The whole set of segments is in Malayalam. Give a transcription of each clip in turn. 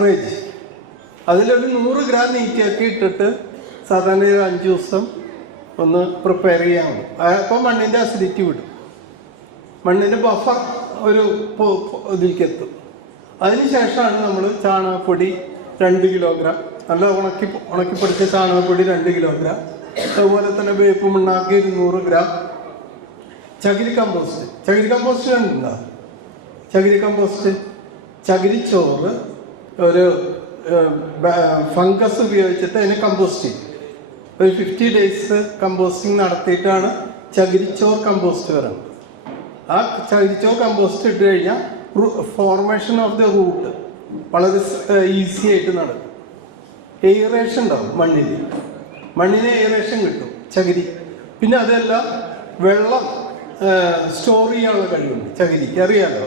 ആവറേജ്. അതിലൊരു 100 ഗ്രാം നീറ്റിയാക്കി ഇട്ടിട്ട് സാധാരണ 5 ദിവസം ഒന്ന് പ്രിപ്പയർ ചെയ്യാൻ മതി. അപ്പോൾ മണ്ണിൻ്റെ അസിഡിറ്റി വിടും, മണ്ണിൻ്റെ ബഫർ ഒരു ഇതിലേക്ക് എത്തും. അതിനുശേഷമാണ് നമ്മൾ ചാണകപ്പൊടി 2 കിലോഗ്രാം, നല്ല ഉണക്കിപ്പൊടിച്ച ചാണകപ്പൊടി 2 കിലോഗ്രാം, അതുപോലെ തന്നെ വേപ്പ് മണ്ണാക്കി 200 ഗ്രാം, ചകിരി കമ്പോസ്റ്റ് കണ്ടുണ്ടോ? ചകിരിച്ചോറ് ഒരു ഫംഗസ് ഉപയോഗിച്ചിട്ട് അതിനെ കമ്പോസ്റ്റ് ചെയ്യും. ഒരു 50 days കമ്പോസ്റ്റിംഗ് നടത്തിയിട്ടാണ് ചകിരിച്ചോർ കമ്പോസ്റ്റ് വരുന്നത്. ആ ചകിരിച്ചോർ കമ്പോസ്റ്റ് ഇട്ട് കഴിഞ്ഞാൽ ഫോർമേഷൻ ഓഫ് ദ റൂട്ട് വളരെ ഈസി ആയിട്ട് നടക്കും. എയറേഷൻ ഉണ്ടാവും മണ്ണിന് എയറേഷൻ കിട്ടും ചകിരി. പിന്നെ അതെല്ലാം വെള്ളം സ്റ്റോർ ചെയ്യാനുള്ള കഴിവുണ്ട് ചകിരിക്ക്, അറിയാലോ,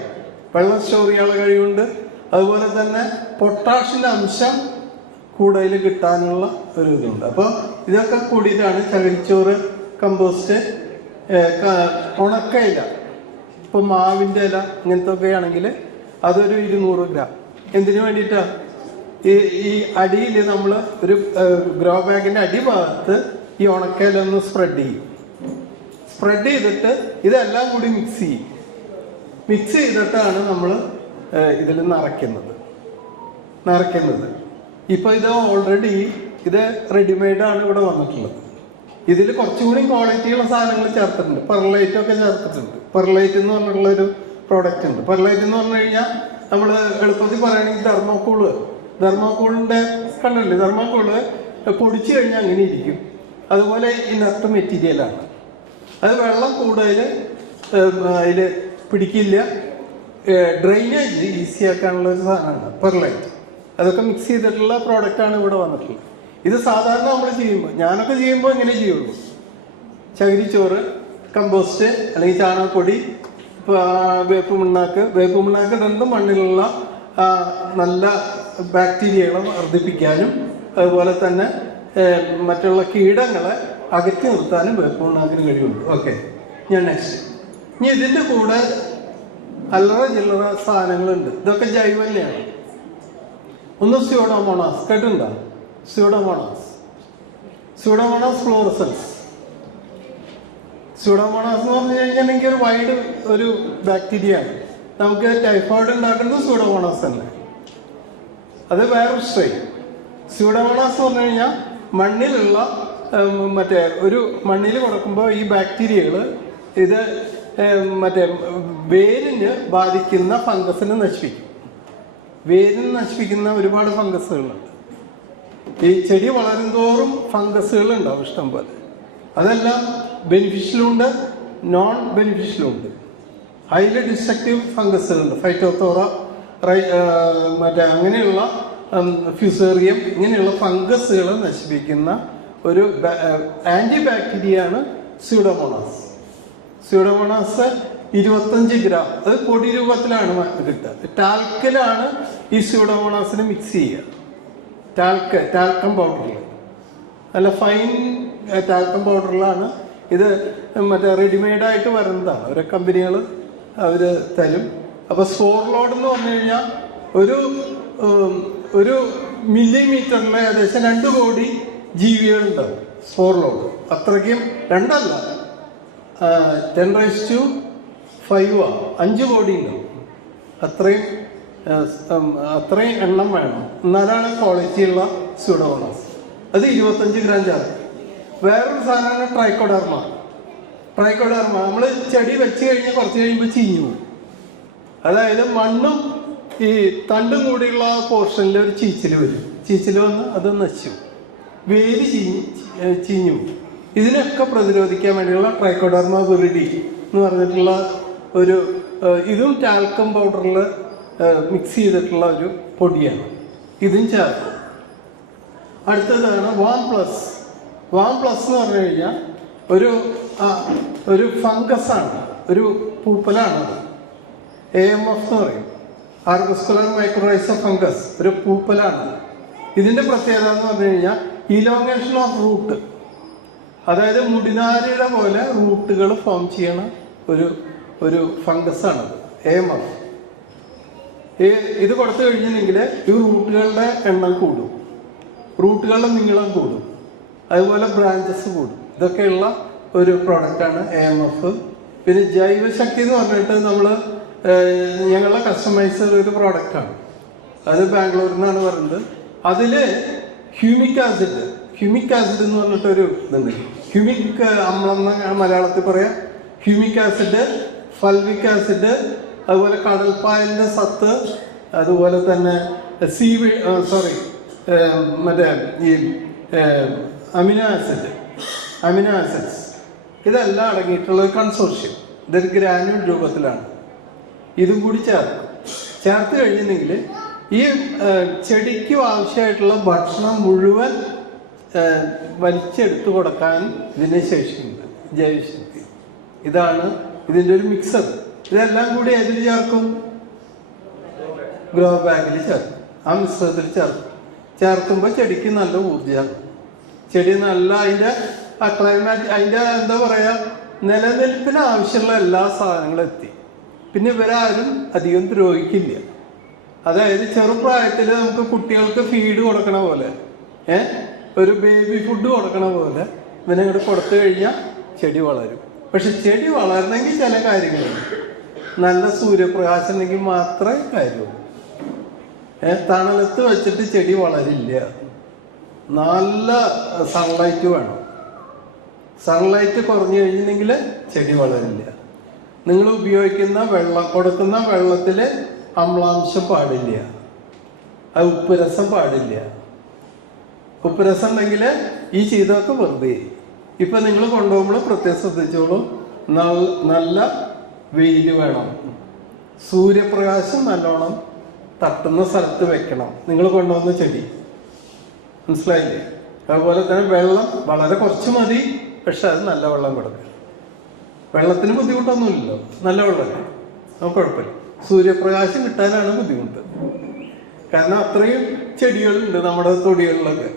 വെള്ളം സ്റ്റോർ ചെയ്യാനുള്ള കഴിവുണ്ട്. അതുപോലെ തന്നെ പൊട്ടാഷിൻ്റെ അംശം കൂടുതൽ കിട്ടാനുള്ള ഒരു ഇതുണ്ട്. അപ്പോൾ ഇതൊക്കെ കൂടിയിട്ടാണ് ചകിരിച്ചോറ് കമ്പോസ്റ്റ്. ഉണക്കയില, ഇപ്പോൾ മാവിൻ്റെ ഇല ഇങ്ങനത്തെ ഒക്കെ ആണെങ്കിൽ അതൊരു 200 ഗ്രാം. എന്തിനു വേണ്ടിയിട്ടാണ്? ഈ അടിയിൽ നമ്മൾ ഒരു ഗ്രോ ബാഗിൻ്റെ അടിഭാഗത്ത് ഈ ഉണക്കയില ഒന്ന് സ്പ്രെഡ് ചെയ്തിട്ട് ഇതെല്ലാം കൂടി മിക്സ് ചെയ്തിട്ടാണ് നമ്മൾ ഇതിൽ നിറയ്ക്കുന്നത്. ഇപ്പോൾ ഇത് ഓൾറെഡി ഇത് റെഡിമെയ്ഡാണ് ഇവിടെ വന്നിട്ടുള്ളത്. ഇതിൽ കുറച്ചും കൂടി ക്വാളിറ്റിയുള്ള സാധനങ്ങൾ ചേർത്തിട്ടുണ്ട്. പെർലൈറ്റൊക്കെ ചേർത്തിട്ടുണ്ട്. പെർലൈറ്റ് എന്ന് പറഞ്ഞിട്ടുള്ളൊരു പ്രോഡക്റ്റ് ഉണ്ട്. പെർലൈറ്റ് എന്ന് പറഞ്ഞു കഴിഞ്ഞാൽ നമ്മൾ എളുപ്പത്തിൽ പറയുകയാണെങ്കിൽ തെർമോക്കോളിൻ്റെ കണ്ടല്ലേ, തെർമോക്കോള് പൊടിച്ചു കഴിഞ്ഞാൽ അങ്ങനെ ഇരിക്കും. അതുപോലെ ഇനർട്ട് മെറ്റീരിയലാണ്. അത് വെള്ളം കൂടുതൽ അതിൽ പിടിക്കില്ല. ഡ്രെയിനേജ് ഈസി ആക്കാനുള്ള ഒരു സാധനമാണ് പെർലൈറ്റ്. അതൊക്കെ മിക്സ് ചെയ്തിട്ടുള്ള പ്രോഡക്റ്റാണ് ഇവിടെ വന്നിട്ടുള്ളത്. ഇത് സാധാരണ നമ്മൾ ഞാനൊക്കെ ചെയ്യുമ്പോൾ ഇങ്ങനെ ചെയ്യുള്ളൂ. ചകിരിച്ചോറ് കമ്പോസ്റ്റ് അല്ലെങ്കിൽ ചാണകപ്പൊടി, വേപ്പ് മണ്ണാക്ക് ഇടുന്നത് മണ്ണിലുള്ള നല്ല ബാക്ടീരിയകളെ വർദ്ധിപ്പിക്കാനും അതുപോലെ തന്നെ മറ്റുള്ള കീടങ്ങളെ അകറ്റി നിർത്താനും വേപ്പ് മണ്ണാക്കിന് കഴിവുണ്ട്. ഓക്കെ, ഞാൻ നെക്സ്റ്റ്. ഇനി ഇതിൻ്റെ കൂടെ അല്ലറ ചില്ലറ സാധനങ്ങളുണ്ട്. ഇതൊക്കെ ജൈവം തന്നെയാണ്. ഒന്ന് സ്യൂഡോമോണാസ് കേട്ടിട്ടുണ്ടോ? Pseudomonas fluorescens. സ്യൂഡോമോണാസ് എന്ന് പറഞ്ഞു കഴിഞ്ഞിട്ടുണ്ടെങ്കിൽ ഒരു വൈഡ് ഒരു ബാക്ടീരിയ ആണ്. നമുക്ക് ടൈഫോയിഡ് ഉണ്ടാക്കുന്നത് സ്യൂഡോമോണാസ് തന്നെ. അത് വേറൊരു സ്ട്രെയിൻ. സ്യൂഡോമോണാസ് എന്ന് പറഞ്ഞു കഴിഞ്ഞാൽ മണ്ണിലുള്ള മണ്ണിൽ കൊടുക്കുമ്പോൾ ഈ ബാക്ടീരിയകൾ ഇത് വേരിന് ബാധിക്കുന്ന ഫംഗസിനെ നശിപ്പിക്കുന്ന ഒരുപാട് ഫംഗസുകളുണ്ട്. ഈ ചെടി വളരും തോറും ഫംഗസുകളുണ്ടാവും ഇഷ്ടം പോലെ. അതെല്ലാം ബെനിഫിഷ്യലുണ്ട്, നോൺ ബെനിഫിഷ്യലുണ്ട്. ഹൈലി ഡിസ്ട്രക്റ്റീവ് ഫംഗസുകളുണ്ട്. ഫൈറ്റോത്തോറ അങ്ങനെയുള്ള ഫ്യൂസേറിയം ഇങ്ങനെയുള്ള ഫംഗസുകളെ നശിപ്പിക്കുന്ന ഒരു ആൻറ്റി ബാക്ടീരിയയാണ് സ്യൂഡോമോണാസ്. 25 ഗ്രാം, അത് പൊടി രൂപത്തിലാണ് കിട്ടുക. ടാൽക്കിലാണ് ഈ സ്യൂഡോമോണാസിനെ മിക്സ് ചെയ്യുക. ടാൽക്കം പൗഡറിൽ, നല്ല ഫൈൻ ടാൽക്കം പൗഡറിലാണ് ഇത്. റെഡിമെയ്ഡായിട്ട് വരുന്നതാണ്. ഓരോ കമ്പനികൾ അവർ തരും. അപ്പോൾ സ്പോർ ലോഡ് എന്ന് പറഞ്ഞു കഴിഞ്ഞാൽ ഒരു മില്ലിമീറ്ററിൽ ഏകദേശം 2 കോടി ജീവികളുണ്ടാവും. സ്പോർ ലോഡ് അത്രയ്ക്കും, 2 അല്ല, 10⁵5 5 കോടി ഉണ്ടാവും. അത്രയും എണ്ണം വേണം, എന്നാലാണ് ക്വാളിറ്റിയുള്ള സ്യൂഡോമോണാസ്. അത് 25 ഗ്രാം ചേർക്കും. വേറൊരു സാധനമാണ് ട്രൈക്കോഡർമ. നമ്മൾ ചെടി വെച്ച് കഴിഞ്ഞാൽ കുറച്ച് കഴിയുമ്പോൾ ചീഞ്ഞു പോകും. അതായത് മണ്ണും ഈ തണ്ടും കൂടിയുള്ള പോർഷനിൽ ഒരു ചീച്ചിൽ വന്ന് അത് നശിച്ചു, വേര് ചീഞ്ഞു. ഇതിനൊക്കെ പ്രതിരോധിക്കാൻ വേണ്ടിയുള്ള ട്രൈക്കോഡർമ വിറിഡി എന്ന് പറഞ്ഞിട്ടുള്ള ഇതും ടാൽക്കം പൗഡറിൽ മിക്സ് ചെയ്തിട്ടുള്ള ഒരു പൊടിയാണ്. ഇതും ചേർക്കും. അടുത്തതാണ് വാം പ്ലസ് എന്ന് പറഞ്ഞു കഴിഞ്ഞാൽ ഒരു ഫംഗസാണ്, ഒരു പൂപ്പലാണത്. AMF എന്ന് പറയും, ആർബസ്കുലർ മൈക്രോറൈസ ഫംഗസ്. ഒരു പൂപ്പലാണ്. ഇതിൻ്റെ പ്രത്യേകത എന്ന് പറഞ്ഞു കഴിഞ്ഞാൽ ഇലോങ്ങേഷൻ ഓഫ് റൂട്ട്, അതായത് മുടിനാരിയുടെ പോലെ റൂട്ടുകൾ ഫോം ചെയ്യണ ഒരു ഫംഗസാണത്. AMF. ഇത് കൊടുത്തു കഴിഞ്ഞിട്ടുണ്ടെങ്കിൽ ഈ റൂട്ടുകളുടെ എണ്ണം കൂടും, റൂട്ടുകളുടെ നീളം കൂടും, അതുപോലെ ബ്രാഞ്ചസ് കൂടും. ഇതൊക്കെയുള്ള ഒരു പ്രോഡക്റ്റാണ് AMF. പിന്നെ ജൈവശക്തി എന്ന് പറഞ്ഞിട്ട് നമ്മൾ ഞങ്ങളുടെ കസ്റ്റമൈസ്ഡ് ഒരു പ്രോഡക്റ്റാണ്. അത് ബാംഗ്ലൂരിൽ നിന്നാണ് പറയുന്നത്. അതിൽ ഹ്യൂമിക് ആസിഡ് എന്ന് പറഞ്ഞിട്ടൊരു ഇതുണ്ട്. ഹ്യൂമിക് അമ്ലം എന്ന് മലയാളത്തിൽ പറയാം. ഹ്യൂമിക് ആസിഡ്, ഫൽവിക് ആസിഡ്, അതുപോലെ കടൽപ്പായലിൻ്റെ സത്ത്, അതുപോലെ തന്നെ മറ്റേ ഈ അമിനോ ആസിഡ്സ് ഇതെല്ലാം അടങ്ങിയിട്ടുള്ള ഒരു കൺസോർഷ്യം. ഇതൊരു ഗ്രാനുവൽ രൂപത്തിലാണ്. ഇതും കൂടി ചേർത്ത് കഴിഞ്ഞിട്ടുണ്ടെങ്കിൽ ഈ ചെടിക്കും ആവശ്യമായിട്ടുള്ള ഭക്ഷണം മുഴുവൻ വലിച്ചെടുത്തു കൊടുക്കാൻ ഇതിന് ശേഷിയുണ്ട്, ജൈവശക്തി. ഇതാണ് ഇതിൻ്റെ ഒരു മിക്സർ. ഇതെല്ലാം കൂടി അതിൽ ചേർക്കും, ഗ്രോ ബാഗിൽ ചേർക്കും, ആ മിശ്രിതത്തിൽ ചേർക്കുമ്പോൾ ചെടിക്ക് നല്ല ഊർജ്ജമാണ്. ചെടി നല്ല അതിൻ്റെ ക്ലൈമാറ്റ്, അതിൻ്റെ എന്താ പറയുക, നിലനിൽപ്പിന് ആവശ്യമുള്ള എല്ലാ സാധനങ്ങളും എത്തി. പിന്നെ ഇവരാരും അധികം ദ്രോഹിക്കില്ല. അതായത് ചെറുപ്രായത്തിൽ നമുക്ക് കുട്ടികൾക്ക് ഫീഡ് കൊടുക്കണ പോലെ, ഒരു ബേബി ഫുഡ് കൊടുക്കണ പോലെ ഇവനങ്ങോട്ട് കൊടുത്തു കഴിഞ്ഞാൽ ചെടി വളരും. പക്ഷെ ചെടി വളരണമെങ്കിൽ ചില കാര്യങ്ങളുണ്ട്. നല്ല സൂര്യപ്രകാശം ഉണ്ടെങ്കിൽ മാത്രമേ കാര്യമുള്ളൂ. തണലത്ത് വെച്ചിട്ട് ചെടി വളരില്ല. നല്ല സൺലൈറ്റ് വേണം. സൺലൈറ്റ് കുറഞ്ഞു കഴിഞ്ഞിട്ടുണ്ടെങ്കിൽ ചെടി വളരില്ല. നിങ്ങൾ ഉപയോഗിക്കുന്ന കൊടുക്കുന്ന വെള്ളത്തിൽ അമ്ലാംശം പാടില്ല, അത് ഉപ്പുരസം പാടില്ല. ഉപ്പുരസം ഉണ്ടെങ്കിൽ ഈ ചെയ്തൊക്കെ വെറുതെ. ഇപ്പം നിങ്ങൾ കൊണ്ടുപോകുമ്പോൾ പ്രത്യേകം ശ്രദ്ധിച്ചോളൂ, നല്ല വെയിൽ വേണം, സൂര്യപ്രകാശം നല്ലോണം തട്ടുന്ന സ്ഥലത്ത് വെക്കണം നിങ്ങൾ കൊണ്ടുവന്ന ചെടി. മനസ്സിലായില്ലേ? അതുപോലെ തന്നെ വെള്ളം വളരെ കുറച്ച് മതി, പക്ഷെ അത് നല്ല വെള്ളം കൊടുക്കുക. വെള്ളത്തിന് ബുദ്ധിമുട്ടൊന്നുമില്ലല്ലോ, നല്ല വെള്ളമല്ലേ, നമുക്ക് കുഴപ്പമില്ല. സൂര്യപ്രകാശം കിട്ടാനാണ് ബുദ്ധിമുട്ട്. കാരണം അത്രയും ചെടികളുണ്ട് നമ്മുടെ തൊടികളിലൊക്കെ.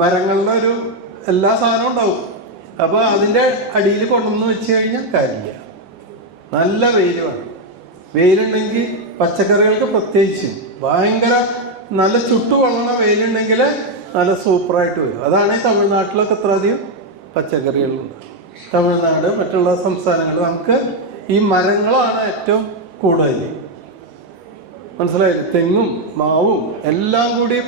മരങ്ങളുടെ ഒരു എല്ലാ സാധനവും ഉണ്ടാവും. അപ്പോൾ അതിൻ്റെ അടിയിൽ കൊണ്ടുവന്ന് വെച്ച് കഴിഞ്ഞാൽ കാര്യമില്ല. നല്ല വെയിൽ വേണം. വെയിലുണ്ടെങ്കിൽ പച്ചക്കറികൾക്ക് പ്രത്യേകിച്ചും ഭയങ്കര നല്ല ചുട്ടുകൊള്ളണ വെയിലുണ്ടെങ്കിൽ നല്ല സൂപ്പറായിട്ട് വരും. അതാണ് ഈ തമിഴ്നാട്ടിലൊക്കെ എത്ര അധികം പച്ചക്കറികളുണ്ട്. തമിഴ്നാട്, മറ്റുള്ള സംസ്ഥാനങ്ങൾ നമുക്ക് ഈ മരങ്ങളാണ് ഏറ്റവും കൂടുതൽ. മനസ്സിലായില്ലേ? തെങ്ങും മാവും എല്ലാം കൂടി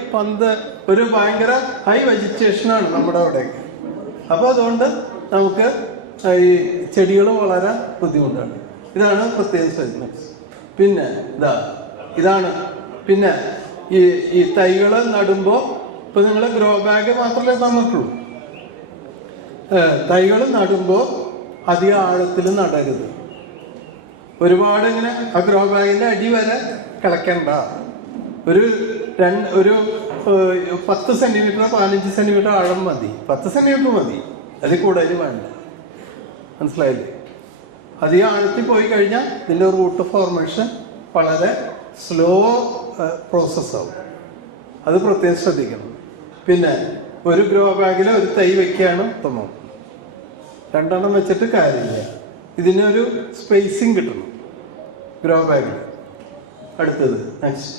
ഒരു ഭയങ്കര ഹൈ വെജിറ്റേഷനാണ് നമ്മുടെ അവിടെയൊക്കെ. അപ്പോൾ അതുകൊണ്ട് നമുക്ക് ഈ ചെടികൾ വളരാൻ ബുദ്ധിമുട്ടാണ്. ഇതാണ് പ്രത്യേകം ശ്രദ്ധിക്കുന്നത്. പിന്നെ ഇതാണ് പിന്നെ ഈ തൈകൾ നടുമ്പോൾ ഇപ്പം നിങ്ങൾ ഗ്രോ ബാഗ് മാത്രമേ തന്നിട്ടുള്ളൂ. തൈകൾ നടുമ്പോൾ അധികം ആഴത്തിൽ നടരുത്. ഒരുപാട് ഇങ്ങനെ ആ ഗ്രോ ബാഗിൻ്റെ അടി വരെ കിളക്കണ്ട. ഒരു 10 സെൻറ്റിമീറ്റർ 15 സെൻറ്റിമീറ്റർ ആഴം മതി. 10 സെൻറ്റിമീറ്റർ മതി, അതിൽ കൂടുതൽ വേണ്ട. മനസ്സിലായില്ലേ? അധികം ആഴത്തിൽ പോയി കഴിഞ്ഞാൽ ഇതിൻ്റെ റൂട്ട് ഫോർമേഷൻ വളരെ സ്ലോ പ്രോസസ്സാവും. അത് പ്രത്യേകം ശ്രദ്ധിക്കണം. പിന്നെ ഒരു ഗ്രോ ബാഗിൽ ഒരു തൈ വയ്ക്കുകയാണ് ഉത്തമം. 2 എണ്ണം വെച്ചിട്ട് കാര്യമില്ല. ഇതിനൊരു സ്പേസിങ് കിട്ടണം ഗ്രോ ബാഗിൽ. അടുത്തത് നെക്സ്റ്റ്.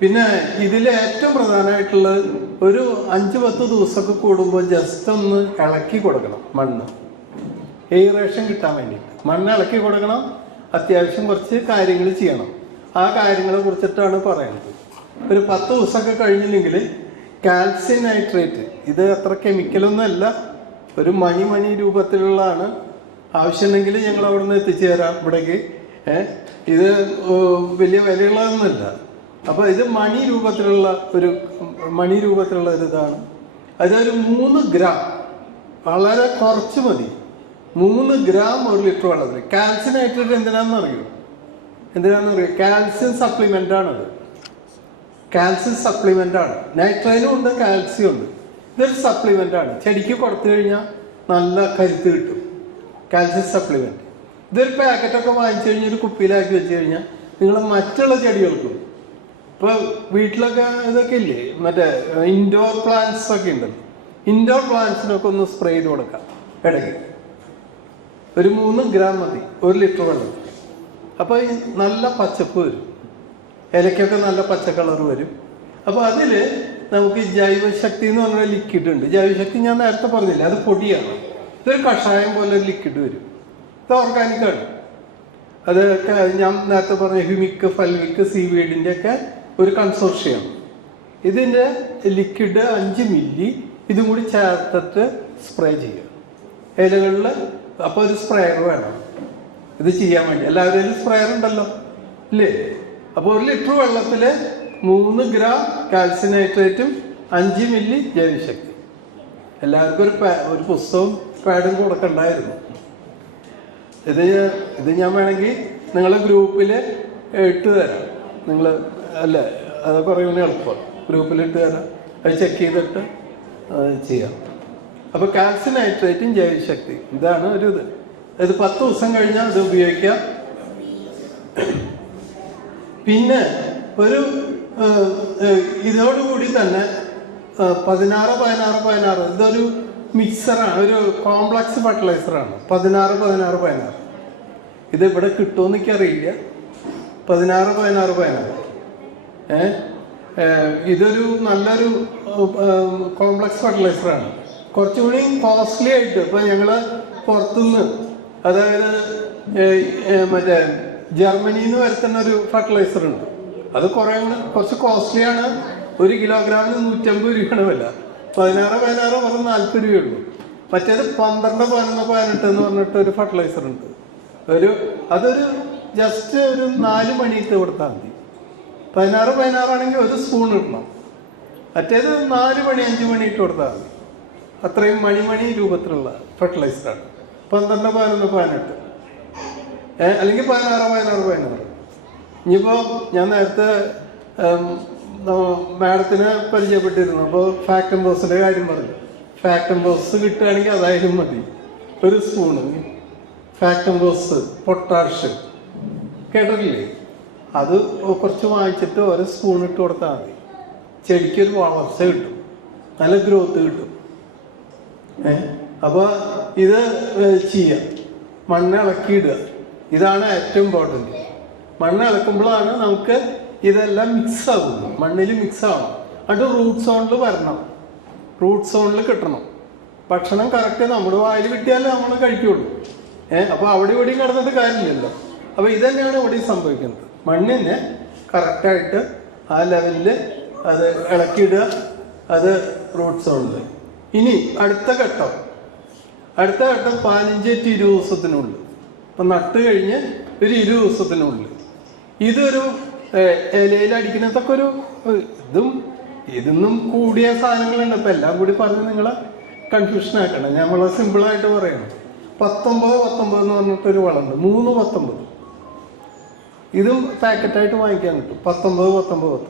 പിന്നെ ഇതിൽ ഏറ്റവും പ്രധാനമായിട്ടുള്ളത് ഒരു 5-10 ദിവസമൊക്കെ കൂടുമ്പോൾ ജസ്റ്റ് ഒന്ന് ഇളക്കി കൊടുക്കണം. മണ്ണ് എയറേഷൻ കിട്ടാൻ വേണ്ടിയിട്ട് മണ്ണ് ഇളക്കി കൊടുക്കണം. അത്യാവശ്യം കുറച്ച് കാര്യങ്ങൾ ചെയ്യണം. ആ കാര്യങ്ങളെ കുറിച്ചിട്ടാണ് പറയുന്നത്. ഒരു 10 ദിവസമൊക്കെ കഴിഞ്ഞില്ലെങ്കിൽ കാൽസ്യം നൈട്രേറ്റ്, ഇത് അത്ര കെമിക്കലൊന്നുമല്ല, ഒരു മണി രൂപത്തിലുള്ളതാണ്. ആവശ്യമുണ്ടെങ്കിൽ ഞങ്ങൾ അവിടെ നിന്ന് എത്തിച്ചു തരാം ഇവിടേക്ക്. ഇത് വലിയ വിലയുള്ളതൊന്നുമില്ല. അപ്പോൾ ഇത് മണി രൂപത്തിലുള്ള ഒരു ഇതാണ്. അതൊരു 3 ഗ്രാം, വളരെ കുറച്ച് മതി. 3 ഗ്രാം 1 ലിറ്റർ വെള്ളത്തിൽ. കാൽസ്യം നൈട്രേറ്റ് എന്തിനാണെന്നറിയോ? കാൽസ്യം സപ്ലിമെൻ്റാണത്. കാൽസ്യം സപ്ലിമെൻ്റാണ്. നൈട്രൈനും ഉണ്ട്, കാൽസ്യം ഉണ്ട്. ഇതൊരു സപ്ലിമെൻ്റാണ്. ചെടിക്ക് കൊടുത്തു കഴിഞ്ഞാൽ നല്ല കരുത്ത് കിട്ടും. Calcium supplement. ഇതൊരു പാക്കറ്റൊക്കെ വാങ്ങിച്ചു കഴിഞ്ഞാൽ ഒരു കുപ്പിയിലാക്കി വെച്ച് കഴിഞ്ഞാൽ നിങ്ങൾ മറ്റുള്ള ചെടികൾക്കും, ഇപ്പോൾ വീട്ടിലൊക്കെ ഇതൊക്കെ ഇല്ലേ, മറ്റേ ഇൻഡോർ പ്ലാന്റ്സ് ഒക്കെ ഉണ്ടല്ലോ, ഇൻഡോർ പ്ലാന്റ്സിനൊക്കെ ഒന്ന് സ്പ്രേ ചെയ്ത് കൊടുക്കാം ഇടയ്ക്ക്. ഒരു 3 ഗ്രാം മതി 1 ലിറ്റർ വെള്ളം. അപ്പോൾ ഈ നല്ല പച്ചപ്പ് വരും, ഇലയ്ക്കൊക്കെ നല്ല പച്ച കളർ വരും. അപ്പോൾ അതിൽ നമുക്ക് ജൈവശക്തി എന്ന് പറഞ്ഞ ലിക്വിഡ് ഉണ്ട്. ജൈവശക്തി ഞാൻ നേരത്തെ പറഞ്ഞില്ല, അത് പൊടിയാണ്. ഇതൊരു കഷായം പോലെ ഒരു ലിക്വിഡ് വരും. ഇത് ഓർഗാനിക്കാണ്. അത് ഞാൻ നേരത്തെ പറഞ്ഞ ഹ്യൂമിക്, ഫൽവിക്, സീവീഡിൻ്റെ ഒക്കെ ഒരു കൺസോർഷ്യമാണ്. ഇതിൻ്റെ ലിക്വിഡ് 5 മില്ലി ഇതും കൂടി ചേർത്തിട്ട് സ്പ്രേ ചെയ്യുക ഇലകളിൽ. അപ്പോൾ ഒരു സ്പ്രെയർ വേണം ഇത് ചെയ്യാൻ വേണ്ടി. എല്ലാവരും സ്പ്രെയർ ഉണ്ടല്ലോ ഇല്ലേ? അപ്പോൾ 1 ലിറ്റർ വെള്ളത്തിൽ 3 ഗ്രാം കാൽസ്യം നൈട്രേറ്റും 5 മില്ലി ജൈവശക്തി. എല്ലാവർക്കും ഒരു പുസ്തകവും പാഡും കൊടുക്കണ്ടായിരുന്നു. ഇത് ഞാൻ വേണമെങ്കിൽ നിങ്ങളെ ഗ്രൂപ്പിൽ ഇട്ട് തരാം. നിങ്ങൾ അല്ല, അത് കുറേ കൂടി എളുപ്പമാണ്. ഗ്രൂപ്പിലിട്ട് തരാം, അത് ചെക്ക് ചെയ്തിട്ട് ചെയ്യാം. അപ്പോൾ കാൽസ്യം നൈട്രേറ്റും ജൈവശക്തി ഇതാണ് ഒരു ഇത് 10 ദിവസം കഴിഞ്ഞാൽ ഇത് ഉപയോഗിക്കാം. പിന്നെ ഒരു ഇതോടുകൂടി തന്നെ 16-16-16 ഇതൊരു മിക്സറാണ്, ഒരു കോംപ്ലക്സ് ഫെർട്ടിലൈസറാണ്. 16-16-16 ഇത് ഇവിടെ കിട്ടുമെന്ന് എനിക്കറിയില്ല. 16-16-16 ഇതൊരു നല്ലൊരു കോംപ്ലക്സ് ഫെർട്ടിലൈസറാണ്. കുറച്ചുകൂടി കോസ്റ്റ്ലി ആയിട്ട് ഇപ്പോൾ ഞങ്ങൾ പുറത്തുനിന്ന്, അതായത് മറ്റേ ജർമ്മനിയിൽ നിന്ന് വരുത്തുന്ന ഒരു ഫെർട്ടിലൈസർ ഉണ്ട്. അത് കുറച്ച് കോസ്റ്റ്ലിയാണ്. 1 കിലോഗ്രാമിന് 150 രൂപയാണ് വില. 16-16 പറഞ്ഞ് 40 രൂപയുള്ളൂ. മറ്റേത് 12-11-18 എന്ന് പറഞ്ഞിട്ട് ഒരു ഫെർട്ടിലൈസർ ഉണ്ട്. അതൊരു ജസ്റ്റ് ഒരു 4 മണിയിട്ട് കൊടുത്താൽ മതി. 16-16 ആണെങ്കിൽ 1 സ്പൂൺ ഇടണം. മറ്റേത് 4 മണി 5 മണിയിട്ട് കൊടുത്താൽ മതി. അത്രയും മണി രൂപത്തിലുള്ള ഫെർട്ടിലൈസറാണ്. 12-11-18 അല്ലെങ്കിൽ 16-16-16. ഇനിയിപ്പോൾ ഞാൻ നേരത്തെ മാഡത്തിനെ പരിചയപ്പെട്ടിരുന്നു. അപ്പോൾ ഫാക്ടം ബോസിൻ്റെ കാര്യം പറഞ്ഞു. ഫാക്ടം ബോസ് കിട്ടുകയാണെങ്കിൽ അതായാലും മതി. 1 സ്പൂണ് ഫാക്ടം ബോസ് പൊട്ടാഷ് കേട്ടിട്ടില്ലേ? അത് കുറച്ച് വാങ്ങിച്ചിട്ട് 1 സ്പൂൺ ഇട്ട് കൊടുത്താൽ മതി. ചെടിക്കൊരു വളർച്ച കിട്ടും, നല്ല ഗ്രോത്ത് കിട്ടും. അപ്പോൾ ഇത് ചെയ്യാം. മണ്ണ് ഇളക്കിയിടുക, ഇതാണ് ഏറ്റവും ഇമ്പോർട്ടൻറ്റ്. മണ്ണ് ഇളക്കുമ്പോഴാണ് നമുക്ക് ഇതെല്ലാം മിക്സ് ആകുന്നത്. മണ്ണിൽ മിക്സ് ആവണം. അത് റൂട്ട് സോണിൽ വരണം, റൂട്ട് സോണിൽ കിട്ടണം. ഭക്ഷണം കറക്റ്റ് നമ്മുടെ വായിൽ കിട്ടിയാലേ നമ്മൾ കഴിക്കുള്ളൂ. അപ്പോൾ അവിടെ ഇവിടെയും കിടന്നിട്ട് കാര്യമില്ലല്ലോ. അപ്പോൾ ഇതന്നെയാണ് ഇവിടെയും സംഭവിക്കുന്നത്. മണ്ണിനെ കറക്റ്റായിട്ട് ആ ലെവലിൽ അത് ഇളക്കിയിടുക, അത് റൂട്ട് സോണിൽ. ഇനി അടുത്ത ഘട്ടം 15-20 ദിവസത്തിനുള്ളിൽ, ഇപ്പം നട്ട് കഴിഞ്ഞ് ഒരു 20 ദിവസത്തിനുള്ളിൽ ഇതൊരു ഇലയിൽ അടിക്കുന്നതൊക്കെ ഇതൊന്നും കൂടിയ സാധനങ്ങളുണ്ട്. ഇപ്പം എല്ലാം കൂടി പറഞ്ഞ് നിങ്ങളെ കൺഫ്യൂഷൻ ആക്കണം. ഞാൻ വളരെ സിമ്പിളായിട്ട് പറയണം. 19-19 എന്ന് പറഞ്ഞിട്ടൊരു വളമുണ്ട്. 3-19 ഇതും പാക്കറ്റായിട്ട് വാങ്ങിക്കാൻ കിട്ടും. 19-19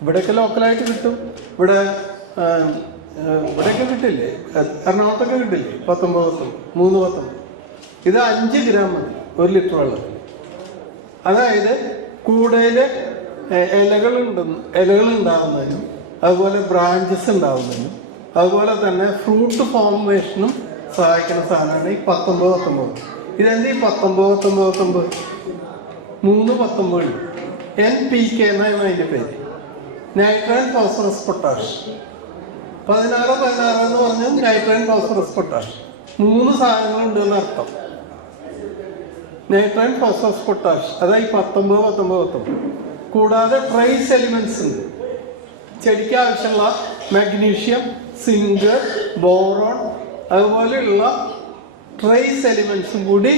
ഇവിടെയൊക്കെ ലോക്കലായിട്ട് കിട്ടും. ഇവിടെയൊക്കെ കിട്ടില്ലേ? എറണാകുളത്തൊക്കെ കിട്ടില്ലേ? 19-19 3-19 ഇത് 5 ഗ്രാം മതി 1 ലിറ്റർ വെള്ളത്തിൽ. അതായത് കൂടുതൽ ഇലകളുണ്ടാകുന്നതിനും അതുപോലെ ബ്രാഞ്ചസ് ഉണ്ടാകുന്നതിനും അതുപോലെ തന്നെ ഫ്രൂട്ട് ഫോർമേഷനും സഹായിക്കുന്ന സാധനമാണ് ഈ 19-19. ഇതെന്ത് ഈ 19-19-19 3-19 NPK എന്നാണ് അതിൻ്റെ പേര്. Nitrogen phosphorus potash. 16-16 എന്ന് പറഞ്ഞാൽ നൈട്രജൻ ഫോസ്ഫറസ് പൊട്ടാഷ് 3 സാധനങ്ങളുണ്ട് എന്നർത്ഥം. നൈട്രജൻ ഫോസ്ഫറസ് പൊട്ടാഷ് അതായത് 19-19-19. കൂടാതെ ട്രേസ് എലിമെന്റ്സ് ഉണ്ട്. ചെടിക്ക് ആവശ്യമുള്ള മാഗ്നീഷ്യം, സിങ്ക്, ബോറോൺ അതുപോലെയുള്ള ട്രേസ് എലിമെന്റ്സും കൂടി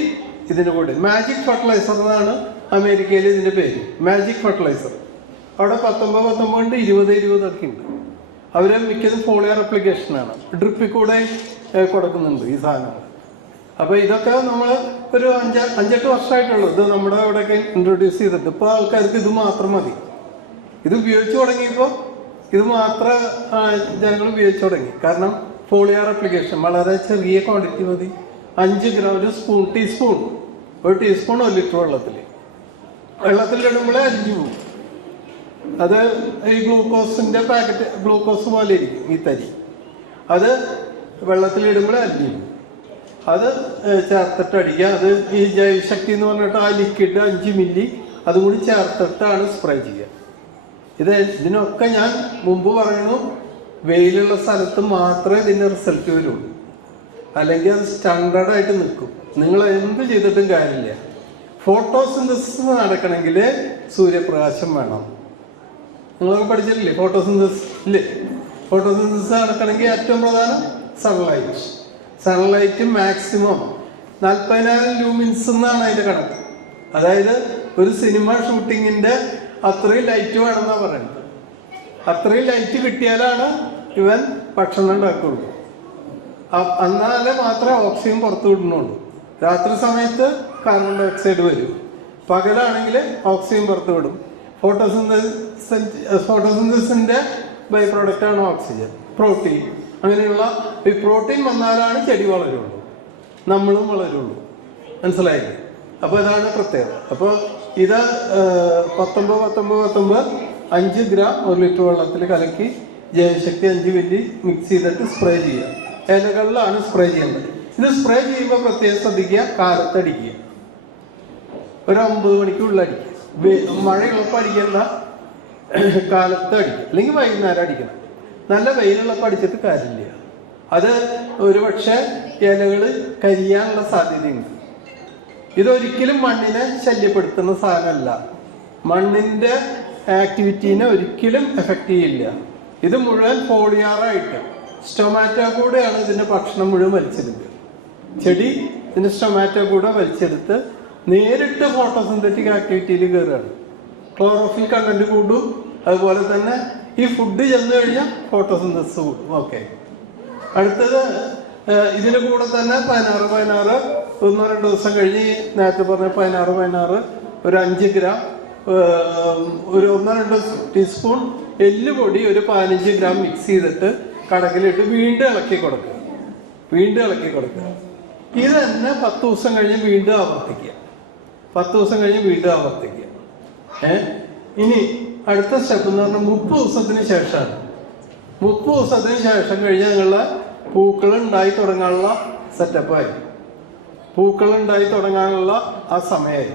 ഇതിന് കൂടി. മാജിക് ഫെർട്ടിലൈസർ എന്നാണ് അമേരിക്കയിൽ ഇതിൻ്റെ പേര്, മാജിക് ഫെർട്ടിലൈസർ. അവിടെ 19-19 20-20 ഒക്കെ ഉണ്ട്. അവർ മിക്കതും ഫോളിയർ അപ്ലിക്കേഷനാണ്, ഡ്രിപ്പിൽ കൂടെ കൊടുക്കുന്നുണ്ട് ഈ സാധനങ്ങൾ. അപ്പോൾ ഇതൊക്കെ നമ്മൾ ഒരു 5-8 വർഷമായിട്ടുള്ളൂ ഇത് നമ്മുടെ ഇവിടെയൊക്കെ ഇൻട്രൊഡ്യൂസ് ചെയ്തിട്ട്. ഇപ്പോൾ ആൾക്കാർക്ക് ഇത് മാത്രം മതി. ഇത് ഉപയോഗിച്ച് തുടങ്ങിയപ്പോൾ ഇത് മാത്രം ജനങ്ങൾ ഉപയോഗിച്ച് തുടങ്ങി. കാരണം ഫോളിയർ അപ്ലിക്കേഷൻ വളരെ ചെറിയ ക്വാണ്ടിറ്റി മതി. 5 ഗ്രാം, ഒരു ടീസ്പൂൺ 1 ലിറ്റർ വെള്ളത്തിലിടുമ്പോൾ അരിഞ്ഞു പോകും. അത് ഈ ഗ്ലൂക്കോസിൻ്റെ പാക്കറ്റ് ഗ്ലൂക്കോസ് പോലെ ഇരിക്കും ഈ തരി. അത് വെള്ളത്തിലിടുമ്പോൾ അരിഞ്ഞു പോകും. അത് ചേർത്തിട്ട് അടിക്കുക. അത് ഈ ജൈവശക്തി എന്ന് പറഞ്ഞിട്ട് ആ ലിക്വിഡ് 5 മില്ലി അതും കൂടി ചേർത്തിട്ടാണ് സ്പ്രേ ചെയ്യുക. ഇതിനൊക്കെ ഞാൻ മുമ്പ് പറയുന്നു, വെയിലുള്ള സ്ഥലത്ത് മാത്രമേ ഇതിൻ്റെ റിസൾട്ട് വരുള്ളൂ, അല്ലെങ്കിൽ അത് സ്റ്റാൻഡേർഡായിട്ട് നിൽക്കും. നിങ്ങൾ എന്ത് ചെയ്തിട്ടും കാര്യമില്ല. ഫോട്ടോസിന്തസിസ് നടക്കണമെങ്കിൽ സൂര്യപ്രകാശം വേണം. നിങ്ങളൊക്കെ പഠിച്ചിട്ടില്ലേ ഫോട്ടോസിന്തസിസ്? ഇല്ലേ? ഫോട്ടോസിന്തസിസ് നടക്കണമെങ്കിൽ ഏറ്റവും പ്രധാനം സൺലൈറ്റ്. സൺലൈറ്റ് മാക്സിമം 40,000 ലൂമിൻസ് എന്നാണ് അതിൻ്റെ കണക്ക്. അതായത് ഒരു സിനിമ ഷൂട്ടിങ്ങിൻ്റെ അത്രയും ലൈറ്റ് വേണമെന്നാണ് പറയുന്നത്. അത്രയും ലൈറ്റ് കിട്ടിയാലാണ് ഇവൻ ഭക്ഷണം ഉണ്ടാക്കുള്ളൂ. എന്നാലേ മാത്രമേ ഓക്സിജൻ പുറത്തു വിടുന്നുള്ളൂ. രാത്രി സമയത്ത് കാർബൺ ഡൈ ഓക്സൈഡ് വരും, പകലാണെങ്കിൽ ഓക്സിജൻ പുറത്തു വിടും. ഫോട്ടോസിന്തസിന്റെ ബൈ പ്രോഡക്റ്റാണ് ഓക്സിജൻ, പ്രോട്ടീൻ. അങ്ങനെയുള്ള ഈ പ്രോട്ടീൻ വന്നാലാണ് ചെടി വളരുള്ളൂ, നമ്മളും വളരുള്ളൂ. മനസ്സിലായില്ലേ? അപ്പോൾ ഇതാണ് പ്രത്യേകത. അപ്പോൾ ഇത് 19 5 ഗ്രാം 1 ലിറ്റർ വെള്ളത്തിൽ കലക്കി ജൈവശക്തി 5 മില്ലി മിക്സ് ചെയ്തിട്ട് സ്പ്രേ ചെയ്യുക. ഇലകളിലാണ് സ്പ്രേ ചെയ്യേണ്ടത്. ഇത് സ്പ്രേ ചെയ്യുമ്പോൾ പ്രത്യേകം ശ്രദ്ധിക്കുക, കാലത്തടിക്കുക. ഒരു 9 മണിക്കുള്ളിൽ അടിക്കുക. മഴയുള്ളപ്പോൾ അടിക്കേണ്ട, കാലത്ത് അടിക്കുക, അല്ലെങ്കിൽ വൈകുന്നേരം അടിക്കണം. നല്ല വെയിലുള്ളപ്പോൾ അടിച്ചിട്ട് കാര്യമില്ല. അത് ഒരു പക്ഷേ ഇലകൾ കരിയാനുള്ള സാധ്യതയുണ്ട്. ഇതൊരിക്കലും മണ്ണിനെ ശല്യപ്പെടുത്തുന്ന സാധനമല്ല, മണ്ണിൻ്റെ ആക്ടിവിറ്റീനെ ഒരിക്കലും എഫക്റ്റ് ചെയ്യില്ല. ഇത് മുഴുവൻ ഫോളിയാറായിട്ട് സ്റ്റൊമാറ്റോ കൂടെയാണ് ഇതിൻ്റെ ഭക്ഷണം മുഴുവൻ വലിച്ചെടുക്കുക. ചെടി ഇതിൻ്റെ സ്റ്റൊമാറ്റോ കൂടെ വലിച്ചെടുത്ത് നേരിട്ട് ഫോട്ടോസിന്തറ്റിക് ആക്ടിവിറ്റിയിൽ കയറുകയാണ്. ക്ലോറോഫിൽ കണ്ടന്റ് കൂടും, അതുപോലെ തന്നെ ഈ ഫുഡ് ചെന്ന് കഴിഞ്ഞാൽ ഫോട്ടോസിന്തസിസ് കൂടും. ഓക്കെ, അടുത്തത് ഇതിൻ്റെ കൂടെ തന്നെ 16 1-2 ദിവസം കഴിഞ്ഞ് നേരത്തെ പറഞ്ഞ 16 ഒരു 5 ഗ്രാം ഒരു 1-2 ടീസ്പൂൺ എല്ലുപൊടി ഒരു 15 ഗ്രാം മിക്സ് ചെയ്തിട്ട് കടക്കിലിട്ട് വീണ്ടും ഇളക്കി കൊടുക്കുക. ഇത് തന്നെ 10 ദിവസം കഴിഞ്ഞ് വീണ്ടും ആവർത്തിക്കുക. ഇനി അടുത്ത സ്റ്റെപ്പ് എന്ന് പറഞ്ഞാൽ 30 ദിവസത്തിന് ശേഷമാണ്. 30 ദിവസത്തിന് ശേഷം കഴിഞ്ഞ് ഞങ്ങളുടെ പൂക്കൾ ഉണ്ടായി തുടങ്ങാനുള്ള സെറ്റപ്പായി. ആ സമയമായി.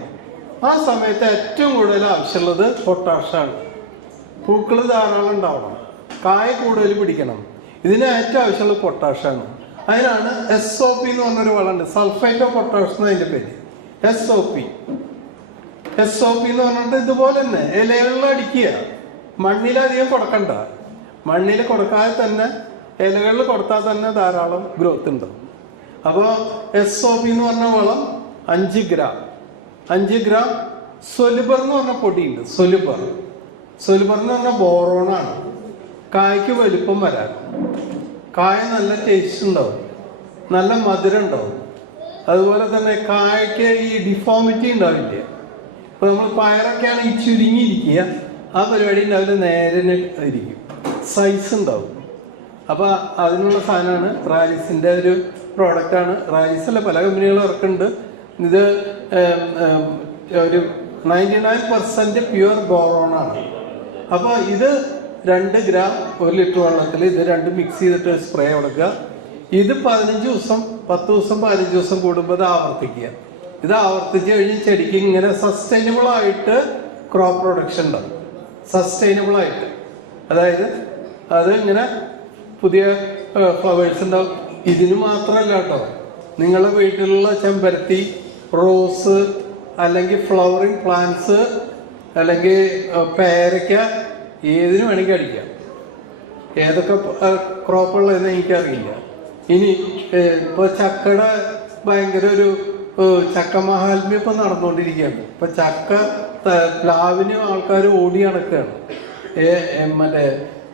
ആ സമയത്ത് ഏറ്റവും കൂടുതൽ ആവശ്യമുള്ളത് പൊട്ടാഷാണ്. പൂക്കൾ ധാരാളം ഉണ്ടാവണം, കായ കൂടുതൽ പിടിക്കണം. ഇതിന് ഏറ്റവും ആവശ്യമുള്ളത് പൊട്ടാഷാണ്. അതിനാണ് SOP എന്ന് പറഞ്ഞൊരു വളമുണ്ട്, സൾഫേറ്റ് ഓഫ് പൊട്ടാഷ് എന്ന് അതിൻ്റെ പേര്. SOP എന്ന് പറഞ്ഞിട്ട് ഇതുപോലെ തന്നെ ഇലകളിൽ അടിക്കുക. മണ്ണിലധികം കൊടുക്കണ്ട. മണ്ണിൽ കൊടുക്കാതെ തന്നെ ഇലകളിൽ കൊടുത്താൽ തന്നെ ധാരാളം ഗ്രോത്ത് ഉണ്ടാവും. അപ്പോൾ SOP എന്ന് പറഞ്ഞ വളം 5 ഗ്രാം. സൊലുബർ എന്ന് പറഞ്ഞ പൊടിയുണ്ട്. സൊലുബർ എന്ന് പറഞ്ഞ ബോറോണാണ്. കായ്ക്ക് വലുപ്പം വരാൻ, കായ നല്ല ടേസ്റ്റ് ഉണ്ടാവും, നല്ല മധുരം ഉണ്ടാവും. അതുപോലെ തന്നെ കായ്ക്ക് ഈ ഡിഫോമിറ്റി ഉണ്ടാവില്ല. ഇപ്പൊ നമ്മൾ പയറൊക്കെയാണ് ഈ ചുരുങ്ങിയിരിക്കുക, ആ പരിപാടി ഉണ്ടാവില്ല, നേരെ ഇരിക്കും, സൈസ് ഉണ്ടാവും. അപ്പൊ അതിനുള്ള സാധനമാണ് റാലിസിന്റെ ഒരു പ്രോഡക്റ്റാണ്. റാലിസല്ല, പല കമ്പനികളും ഇറക്കുന്നുണ്ട്. ഇത് ഒരു 99% പ്യുവർ ബോറോണാണ്. അപ്പോൾ ഇത് 2 ഗ്രാം 1 ലിറ്റർ വെള്ളത്തിൽ ഇത് രണ്ടും മിക്സ് ചെയ്തിട്ട് സ്പ്രേ കൊടുക്കുക. ഇത് 15 ദിവസം 10 ദിവസം 15 ദിവസം കൂടുമ്പോൾ ഇത് ആവർത്തിക്കുക. ഇത് ആവർത്തിച്ച് കഴിഞ്ഞ് ചെടിക്ക് ഇങ്ങനെ സസ്റ്റൈനബിൾ ആയിട്ട് ക്രോപ്പ് പ്രൊഡക്ഷൻ ഉണ്ടാവും. സസ്റ്റൈനബിൾ ആയിട്ട്, അതായത് അത് ഇങ്ങനെ പുതിയ ഫ്ലവേഴ്സ് ഉണ്ടാവും. ഇതിന് മാത്രമല്ല കേട്ടോ, നിങ്ങളുടെ വീട്ടിലുള്ള ചെമ്പരത്തി, റോസ്, അല്ലെങ്കിൽ ഫ്ലവറിങ് പ്ലാന്റ്സ്, അല്ലെങ്കിൽ പേരയ്ക്ക, ഏതിനു വേണമെങ്കിൽ അടിക്കാം. ഏതൊക്കെ ക്രോപ്പുള്ളതെന്ന് എനിക്കറിയില്ല. ഇനി ഇപ്പോൾ ചക്കയുടെ ഭയങ്കര ഒരു ചക്ക മഹാത്മ്യം ഇപ്പം നടന്നുകൊണ്ടിരിക്കുകയാണ്. ഇപ്പം ചക്ക പ്ലാവിന് ആൾക്കാർ ഓടി നടക്കുകയാണ്. മറ്റേ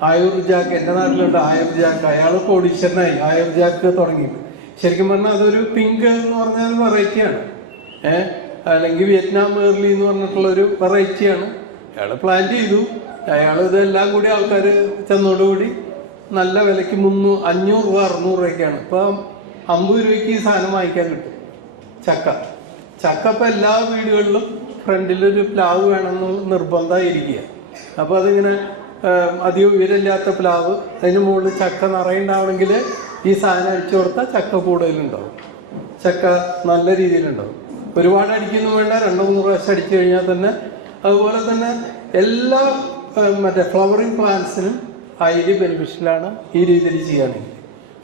ആയുർജാക്ക്, എൻ്റെ നാട്ടിലുണ്ട് ആയുർജാക്ക്, അയാൾ കോടീശ്വരനായി ആയുർജാക്ക് തുടങ്ങിയിട്ട്. ശരിക്കും പറഞ്ഞാൽ അതൊരു പിങ്ക് എന്ന് പറഞ്ഞാൽ വെറൈറ്റിയാണ്. അല്ലെങ്കിൽ വിയറ്റ്നാം മേർലി എന്ന് പറഞ്ഞിട്ടുള്ളൊരു വെറൈറ്റിയാണ്. അയാൾ പ്ലാന്റ് ചെയ്തു, അയാൾ ഇതെല്ലാം കൂടി ആൾക്കാർ ചെന്നോടുകൂടി നല്ല വിലയ്ക്ക് 500 രൂപ 600 രൂപയ്ക്കാണ്. ഇപ്പം 50 രൂപയ്ക്ക് ഈ സാധനം വാങ്ങിക്കാൻ കിട്ടും. ചക്ക ഇപ്പം എല്ലാ വീടുകളിലും ഫ്രണ്ടിലൊരു പ്ലാവ് വേണമെന്ന് നിർബന്ധമായിരിക്കുക. അപ്പോൾ അതിങ്ങനെ അധികം ഉയരമില്ലാത്ത പ്ലാവ്, അതിന് മുകളിൽ ചക്ക നിറയുണ്ടാവണമെങ്കിൽ ഈ സാധനം അടിച്ചു കൊടുത്താൽ ചക്ക കൂടുതലുണ്ടാവും. ചക്ക നല്ല രീതിയിലുണ്ടാവും. ഒരുപാട് അടിക്കൊന്നും വേണ്ട, 2-3 പ്രാവശ്യം അടിച്ചു കഴിഞ്ഞാൽ തന്നെ. അതുപോലെ തന്നെ എല്ലാ മറ്റേ ഫ്ലവറിങ് പ്ലാന്റ്സിനും ഹൈലി ബെനിഫിഷ്യലാണ് ഈ രീതിയിൽ ചെയ്യുകയാണെങ്കിൽ.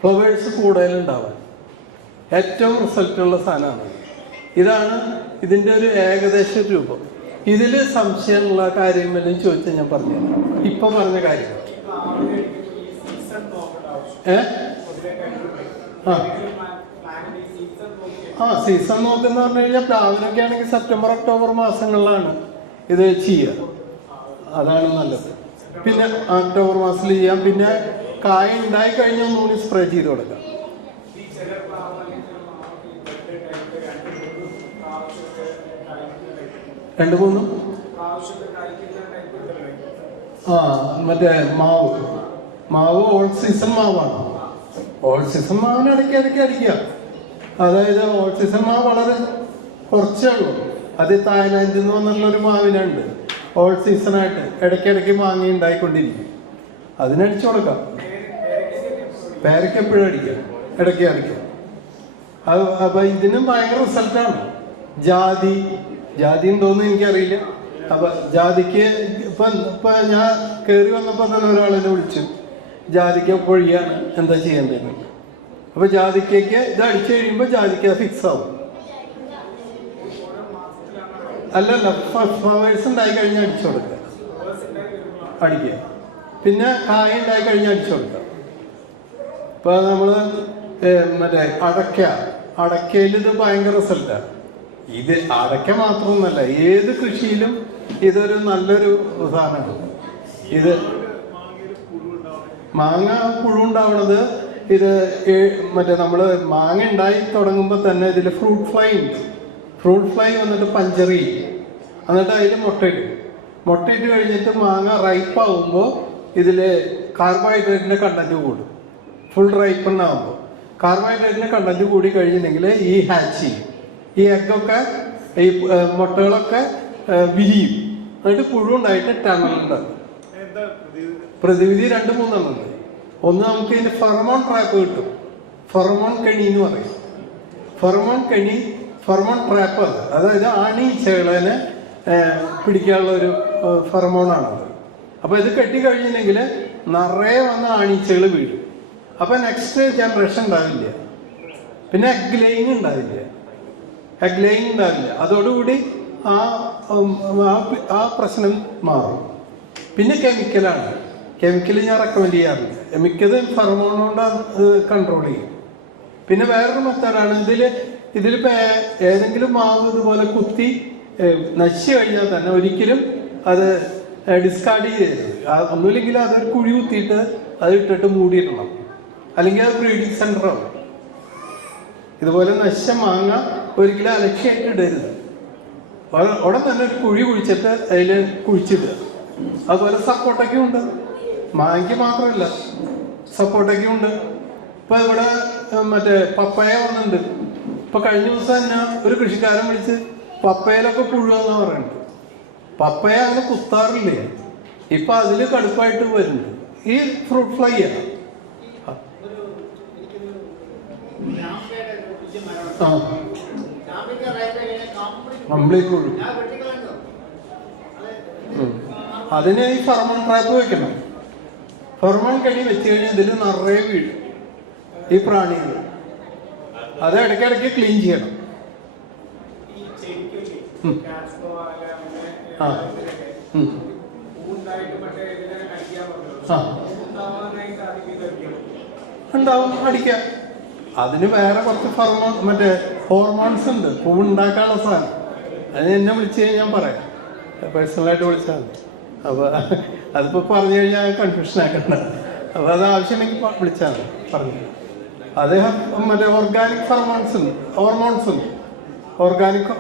ഫ്ലവേഴ്സ് കൂടുതലുണ്ടാവാൻ ഏറ്റവും റിസൾട്ടുള്ള സാധനമാണ്. ഇതാണ് ഇതിൻ്റെ ഒരു ഏകദേശ രൂപം. ഇതിൽ സംശയമുള്ള കാര്യം വല്ലതും ചോദിച്ചാൽ ഞാൻ പറഞ്ഞു ഇപ്പം പറഞ്ഞ കാര്യം. സീസൺ നോക്കുന്ന പറഞ്ഞു കഴിഞ്ഞാൽ പ്ലാവിനൊക്കെ ആണെങ്കിൽ സെപ്റ്റംബർ ഒക്ടോബർ മാസങ്ങളിലാണ് ഇത് ചെയ്യുക. അതാണ് നല്ലത്. പിന്നെ ഒക്ടോബർ മാസത്തിൽ ചെയ്യാം. പിന്നെ കായ ഉണ്ടായി കഴിഞ്ഞാൽ ഒന്നുകൂടി സ്പ്രേ ചെയ്ത് കൊടുക്കാം. രണ്ട് മൂന്നും മറ്റേ മാവ് ഓൾ സീസൺ മാവാണ്. ഓൾ സീസൺ മാവിന് ഇടയ്ക്ക് അടിക്കുക. അതായത് ഓൾ സീസൺ മാവ് വളരെ കുറച്ചേ ഉള്ളൂ. അത് തായ്ലാൻഡിൽ നിന്ന് വന്നുള്ളൊരു മാവിനുണ്ട് ഓൾ സീസണായിട്ട് ഇടയ്ക്കിടയ്ക്ക് മാങ്ങ ഉണ്ടായിക്കൊണ്ടിരിക്കും. അതിനടിച്ചു കൊടുക്കാം. പേരയ്ക്ക് എപ്പോഴും അടിക്കാം, ഇടയ്ക്ക് അടിക്കാം. അപ്പൊ ഇതിനും ഭയങ്കര റിസൾട്ടാണ്. ജാതി ഉണ്ടോയെന്ന് എനിക്കറിയില്ല. അപ്പൊ ജാതിക്ക് ഇപ്പൊ ഞാൻ കയറി വന്നപ്പോൾ തന്നെ ഒരാളെന്നെ വിളിച്ചു, ജാതിക്ക പൊഴിയാണ്, എന്താ ചെയ്യേണ്ടത്. അപ്പൊ ജാതിക്കയ്ക്ക് ഇത് അടിച്ചു കഴിയുമ്പോൾ ജാതിക്ക ഫിക്സ് ആവും. അല്ലല്ല, ഫ്ലവേഴ്സ് ഉണ്ടായി കഴിഞ്ഞാൽ അടിച്ചു കൊടുക്കുക, അടിക്കുക. പിന്നെ കായ ഉണ്ടായി കഴിഞ്ഞാൽ അടിച്ചു കൊടുക്കുക. ഇപ്പൊ നമ്മള് മറ്റേ അടക്കയിൽ ഇത് ഭയങ്കര റിസൾട്ടാണ്. ഇത് അടയ്ക്ക മാത്രമൊന്നുമല്ല, ഏത് കൃഷിയിലും ഇതൊരു നല്ലൊരു സാധനമാണ്. ഇത് മാങ്ങ പുഴു ഉണ്ടാവണത് ഇത് മറ്റേ നമ്മള് മാങ്ങ ഉണ്ടായി തുടങ്ങുമ്പോൾ തന്നെ ഇതിൽ ഫ്രൂട്ട് ഫ്ലൈ ഉണ്ട്. ഫ്രൂട്ട് ഫ്ലൈ വന്നിട്ട് പഞ്ചറി, എന്നിട്ട് അതിൽ മുട്ടയിട്ട് കഴിഞ്ഞിട്ട് മാങ്ങ റൈപ്പ് ആകുമ്പോൾ ഇതിൽ കാർബോഹൈഡ്രേറ്റിന്റെ കണ്ടന്റ് കൂടും. ഫുൾ റൈപ്പ് ഉണ്ടാകുമ്പോൾ കാർബോഹൈഡ്രേറ്റിന്റെ കണ്ടന്റ് കൂടി കഴിഞ്ഞിട്ടുണ്ടെങ്കിൽ ഈ ഹാച്ച് ചെയ്യും. ഈ എഗ്ഗൊക്കെ ഈ മുട്ടകളൊക്കെ വിരിയും. എന്നിട്ട് പുഴു ഉണ്ടായിട്ട് ടണലുണ്ടാകും. പ്രതിവിധി 2-3 ഉണ്ട്. ഒന്ന്, നമുക്ക് ഇതിന്റെ ഫെറമോൺ ട്രാപ്പ് കിട്ടും. ഫെറമോൺ കെണി എന്ന് പറയും. ഫെറമോൺ ട്രാപ്പ്, അതായത് ആണീച്ചകളെ പിടിക്കാനുള്ള ഒരു ഫെറമോണാണത്. അപ്പൊ ഇത് കെട്ടിക്കഴിഞ്ഞിട്ടുണ്ടെങ്കിൽ നിറയെ വന്ന ആണീച്ചകൾ വീഴും. അപ്പൊ നെക്സ്റ്റ് ജനറേഷൻ ഉണ്ടാവില്ല. പിന്നെ എഗ് ലേയിങ് ഉണ്ടാവില്ല. അതോടുകൂടി ആ പ്രശ്നം മാറും. പിന്നെ കെമിക്കൽ ഞാൻ റെക്കമെൻഡ് ചെയ്യാറില്ല. മിക്കത് ഫെറമോൺ കൊണ്ട് കൺട്രോൾ ചെയ്യും. പിന്നെ വേറൊരു മെത്തേഡാണ് ഇതിലിപ്പോ ഏതെങ്കിലും മാവ് ഇതുപോലെ കുത്തി നശിച്ചു കഴിഞ്ഞാൽ തന്നെ ഒരിക്കലും അത് ഡിസ്കാർഡ് ചെയ്യരുത്. ഒന്നുമില്ലെങ്കിൽ അതൊരു കുഴി കുത്തിയിട്ട് അത് ഇട്ടിട്ട് മൂടിയിടണം. അല്ലെങ്കിൽ അത് ബ്രീഡിങ് സെന്റർ ആവും. ഇതുപോലെ നശിച്ച മാങ്ങ ഒരിക്കലും അലക്ഷ്യമായിട്ട് ഇടരുത്. ഉടൻ തന്നെ ഒരു കുഴി കുഴിച്ചിട്ട് അതിൽ കുഴിച്ചിടുക. അതുപോലെ സപ്പോട്ടയ്ക്കും ഉണ്ട്, മാങ്ങയ്ക്ക് മാത്രമല്ല സപ്പോട്ടയ്ക്കും ഉണ്ട്. ഇപ്പൊ ഇവിടെ മറ്റേ പപ്പായ വന്നിട്ടുണ്ട്. ഇപ്പൊ കഴിഞ്ഞ ദിവസം തന്നെ ഒരു കൃഷിക്കാരൻ വിളിച്ച് പപ്പയയിലൊക്കെ പുഴുവെന്ന് പറയുന്നുണ്ട്. പപ്പയ അങ്ങനെ കുത്താറില്ലേ, ഇപ്പൊ അതില് കടുപ്പായിട്ട് വരുന്നുണ്ട്. ഈ ഫ്രൂട്ട് ഫ്ലൈ ആണ്. കംപ്ലീറ്റ് പുഴു. അതിന് ഈ ഫെറമോൺ ട്രാപ്പ് വെക്കണം. ഫെറമോൺ കെണി വെച്ച് കഴിഞ്ഞാൽ ഇതിൽ നിറയെ വീഴും ഈ പ്രാണികൾ. അത് ഇടയ്ക്കിടയ്ക്ക് ക്ലീൻ ചെയ്യണം. ഉണ്ടാവും, അടിക്കാം. അതിന് വേറെ കുറച്ച് മറ്റേ ഹോർമോൺസ് ഉണ്ട്, പൂവുണ്ടാക്കാനുള്ള സാധനം. അത് എന്നെ വിളിച്ചു കഴിഞ്ഞാൽ ഞാൻ പറയാം, പേഴ്സണലായിട്ട് വിളിച്ചാൽ മതി. അപ്പോൾ അതിപ്പോൾ പറഞ്ഞു കഴിഞ്ഞാൽ കൺഫ്യൂഷൻ ആക്കണ്ട. അപ്പോൾ അത് ആവശ്യമുണ്ടെങ്കിൽ വിളിച്ചാൽ മതി, പറഞ്ഞു. അദ്ദേഹം മറ്റേ ഓർഗാനിക്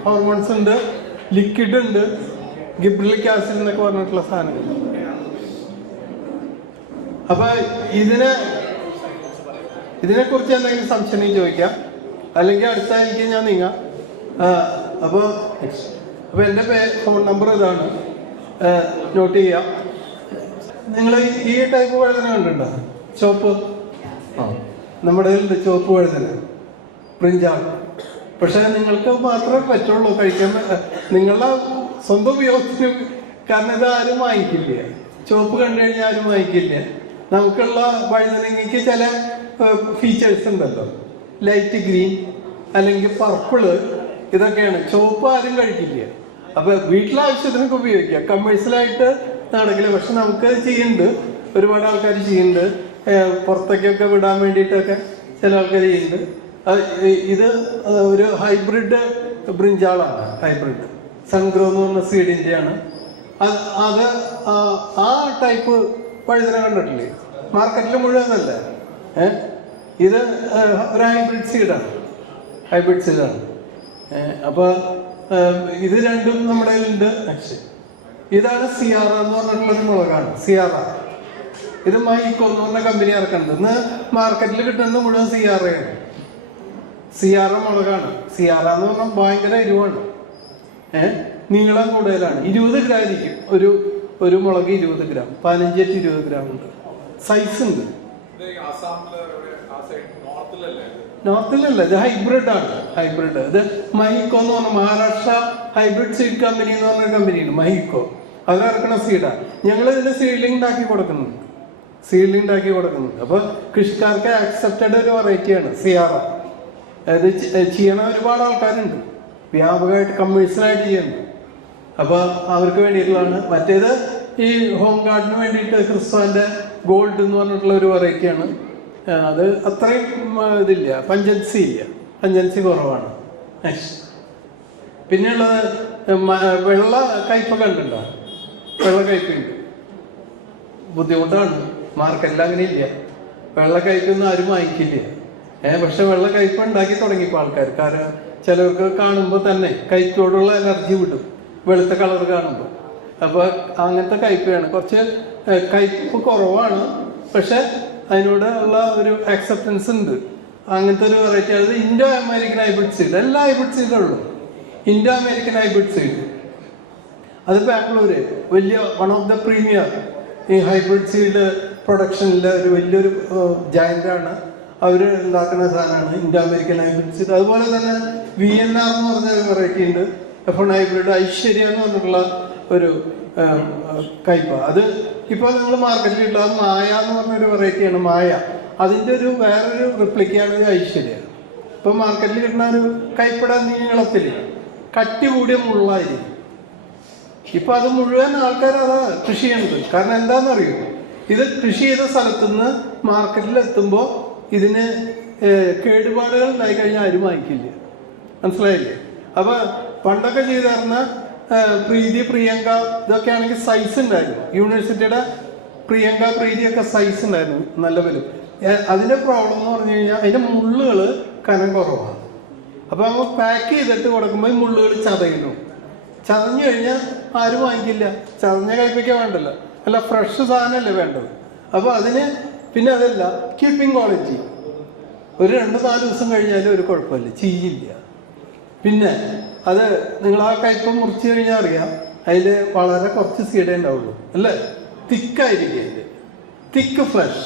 ഹോർമോൺസ് ഉണ്ട്, ലിക്വിഡ് ഉണ്ട്, ഗിബ്രലിക് ആസിഡ് എന്നൊക്കെ പറഞ്ഞിട്ടുള്ള സാധനങ്ങൾ. അപ്പൊ ഇതിനെക്കുറിച്ച് എന്തെങ്കിലും സംശയം ചോദിക്കാം, അല്ലെങ്കിൽ അടുത്തായിരിക്കും ഞാൻ നീങ്ങാം. അപ്പോൾ എൻ്റെ ഫോൺ നമ്പർ ഇതാണ്, നോട്ട് ചെയ്യാം. നിങ്ങൾ ഈ ടൈപ്പ് വഴുതന കണ്ടിട്ടുണ്ടോ? ചോപ്പ് നമ്മുടെ ചുവപ്പ് വഴുതന, ബ്രിഞ്ചാൾ. പക്ഷെ നിങ്ങൾക്ക് മാത്രമേ പറ്റുള്ളൂ കഴിക്കാൻ. നിങ്ങളുടെ സ്വന്തം ഉപയോഗത്തിന്. കാരണം ഇത് ആരും വാങ്ങിക്കില്ല. ചുവപ്പ് കണ്ടു കഴിഞ്ഞാൽ ആരും വാങ്ങിക്കില്ല. നമുക്കുള്ള വഴുതനങ്ങയ്ക്ക് ചില ഫീച്ചേഴ്സ് ഉണ്ടല്ലോ, ലൈറ്റ് ഗ്രീൻ അല്ലെങ്കിൽ പർപ്പിള്, ഇതൊക്കെയാണ്. ചുവപ്പ് ആരും കഴിക്കില്ല. അപ്പൊ വീട്ടിലാവശ്യത്തിനൊക്കെ ഉപയോഗിക്കാം, കമേഴ്സ്യലായിട്ട് നടക്കില്ല. പക്ഷെ നമുക്ക് ചെയ്യുന്നുണ്ട്, ഒരുപാട് ആൾക്കാർ ചെയ്യുന്നുണ്ട്. പുറത്തേക്കൊക്കെ വിടാൻ വേണ്ടിയിട്ടൊക്കെ ചില ആൾക്കാർ ചെയ്യുന്നുണ്ട്. ഇത് ഒരു ഹൈബ്രിഡ് ബ്രിഞ്ചാളാണ്. ഹൈബ്രിഡ് സൺഗ്രോ എന്ന് പറഞ്ഞ സീഡിൻ്റെയാണ് അത്. ആ ടൈപ്പ് വഴുതന കണ്ടിട്ടില്ലേ? മാർക്കറ്റിൽ മുഴുവനല്ല. ഇത് ഒരു ഹൈബ്രിഡ് സീഡാണ്. ഹൈബ്രിഡ് സീഡാണ്. അപ്പോൾ ഇത് രണ്ടും നമ്മുടെ കയ്യിലുണ്ട്. ഇതാണ് സിയാറ എന്ന് പറഞ്ഞിട്ടുള്ളൊരു മുളകാണ്. സിയാറ ഇത് മൈക്കോ എന്ന് പറഞ്ഞ കമ്പനി ഇറക്കുന്നുണ്ട്. ഇന്ന് മാർക്കറ്റിൽ കിട്ടുന്നത് മുഴുവൻ സിയാറയാണ്. സിയാറ മുളകാണ്. സിയാറ എന്ന് പറഞ്ഞാൽ ഭയങ്കര എരിവാണ്. നീളം കൂടുതലാണ്. 20 ഗ്രാം ഇരിക്കും ഒരു മുളക്. 20 ഗ്രാം, 15 to 20 ഗ്രാം ഉണ്ട്. സൈസ് ഉണ്ട്. നോർത്തിലല്ല, ഇത് ഹൈബ്രിഡ് ആണ്. ഹൈബ്രിഡ് ഇത് മഹിക്കോ എന്ന് പറഞ്ഞ മഹാരാഷ്ട്ര ഹൈബ്രിഡ് സീഡ് കമ്പനി എന്ന് പറഞ്ഞ കമ്പനിയാണ് മഹിക്കോ. അവരിറക്കണ സീഡാണ്. ഞങ്ങൾ ഇതിന്റെ സീഡ്ലിംഗ് ഉണ്ടാക്കി കൊടുക്കുന്നുണ്ട്. അപ്പൊ കൃഷിക്കാർക്ക് ആക്സെപ്റ്റഡ് ഒരു വെറൈറ്റിയാണ് സിയാറ. ഇത് ചെയ്യണ ഒരുപാട് ആൾക്കാരുണ്ട്, വ്യാപകമായിട്ട് കമേഴ്സ്യലായിട്ട് ചെയ്യുന്നുണ്ട്. അപ്പൊ അവർക്ക് വേണ്ടിയിട്ടുള്ളതാണ്. മറ്റേത് ഈ ഹോം ഗാർഡിന് വേണ്ടിയിട്ട് ക്രിസ്തുവിന്റെ ഗോൾഡ് എന്ന് പറഞ്ഞിട്ടുള്ള ഒരു വെറൈറ്റിയാണ്. അത് അത്രയും ഇതില്ല, പഞ്ചൻസി കുറവാണ്. നെക്സ്റ്റ് പിന്നെയുള്ളത് വെള്ള കയ്പൊക്കെ ഉണ്ടല്ലോ. വെള്ള കയ്പുണ്ട്, ബുദ്ധിമുട്ടാണ്. മാർക്കറ്റിൽ അങ്ങനെ ഇല്ല. വെള്ള കയ്പൊന്നും ആരും വാങ്ങിക്കില്ല. പക്ഷെ വെള്ള കയ്പ ഉണ്ടാക്കി തുടങ്ങിയപ്പോൾ ആൾക്കാർ. കാരണം ചിലർക്ക് കാണുമ്പോൾ തന്നെ കയ്പോടുള്ള അലർജി വിടും, വെളുത്ത കളർ കാണുമ്പോൾ. അപ്പോൾ അങ്ങനത്തെ കയ്പയാണ്. കുറച്ച് കയ്പ് കുറവാണ്, പക്ഷെ അതിനോട് ഉള്ള ഒരു ആക്സെപ്റ്റൻസ് ഉണ്ട്. അങ്ങനത്തെ ഒരു വെറൈറ്റി ആണ് ഇൻഡോ അമേരിക്കൻ ഹൈബ്രിഡ് സീഡ്. എല്ലാ ഹൈബ്രിഡ് സീഡും ഉള്ളൂ. ഇൻഡോ അമേരിക്കൻ ഹൈബ്രിഡ് സീഡ് അത് ബാംഗ്ലൂര് വലിയ വൺ ഓഫ് ദ പ്രീമിയർ ഈ ഹൈബ്രിഡ് സീഡ് പ്രൊഡക്ഷനിലെ ഒരു വലിയൊരു ജയന്റാണ്. അവർ ഉണ്ടാക്കുന്ന സാധനമാണ് ഇൻഡോ അമേരിക്കൻ ഹൈബ്രിഡ് സീഡ്. അതുപോലെ തന്നെ VNR എന്ന് പറഞ്ഞ ഒരു വെറൈറ്റി ഉണ്ട്. F1 ഹൈബ്രിഡ് ഐശ്വര്യ എന്ന് പറഞ്ഞിട്ടുള്ള ഒരു കയ്പ. അത് ഇപ്പോൾ നിങ്ങൾ മാർക്കറ്റിൽ ഉള്ളത് മായ എന്ന് പറഞ്ഞൊരു വെറൈറ്റിയാണ്. മായ അതിൻ്റെ ഒരു വേറൊരു റിപ്ലിക്കാണ് ഐശ്വര്യ. ഇപ്പം മാർക്കറ്റിൽ കിട്ടുന്ന ഒരു കൈപ്പട നീളത്തിൽ കട്ടി കൂടിയ മുള്ളായിരിക്കും. ഇപ്പം അത് മുഴുവൻ ആൾക്കാർ അത് കൃഷി ചെയ്യുന്നത്. കാരണം എന്താണെന്നറിയോ, ഇത് കൃഷി ചെയ്ത സ്ഥലത്തുനിന്ന് മാർക്കറ്റിൽ എത്തുമ്പോൾ ഇതിന് കേടുപാടുകൾ ഉണ്ടായി കഴിഞ്ഞാൽ ആരും വാങ്ങിക്കില്ല. മനസ്സിലായില്ലേ? അപ്പം പണ്ടൊക്കെ ചെയ്തിരുന്ന പ്രീതി, പ്രിയങ്ക ഇതൊക്കെ ആണെങ്കിൽ സൈസ് ഉണ്ടായിരുന്നു. യൂണിവേഴ്സിറ്റിയുടെ പ്രിയങ്ക, പ്രീതിയൊക്കെ സൈസ് ഉണ്ടായിരുന്നു, നല്ല വരും. അതിൻ്റെ പ്രോബ്ലം എന്ന് പറഞ്ഞു കഴിഞ്ഞാൽ അതിൻ്റെ മുള്ളുകൾ കനം കുറവാണ്. അപ്പോൾ നമ്മൾ പാക്ക് ചെയ്തിട്ട് കൊടുക്കുമ്പോൾ ഈ മുള്ളുകൾ ചതയുന്നു. ചതഞ്ഞു കഴിഞ്ഞാൽ ആരും വാങ്ങിക്കില്ല. ചതഞ്ഞ കയ്പയ്ക്ക് വേണ്ടല്ലോ, അല്ല ഫ്രഷ് സാധനമല്ലേ വേണ്ടത്. അപ്പോൾ അതിന് പിന്നെ അതല്ല കീപ്പിംഗ് ക്വാളിറ്റി. ഒരു 2-4 ദിവസം കഴിഞ്ഞാലും ഒരു കുഴപ്പമില്ല, ചീയില്ല. പിന്നെ അത് നിങ്ങൾ ആ കയ്പ മുറിച്ച് കഴിഞ്ഞാൽ അറിയാം, അതിൽ വളരെ കുറച്ച് സീഡേ ഉണ്ടാവുള്ളൂ, അല്ലേ? തിക്കായിരിക്കും അതിൽ, തിക്ക് ഫ്ലഷ്.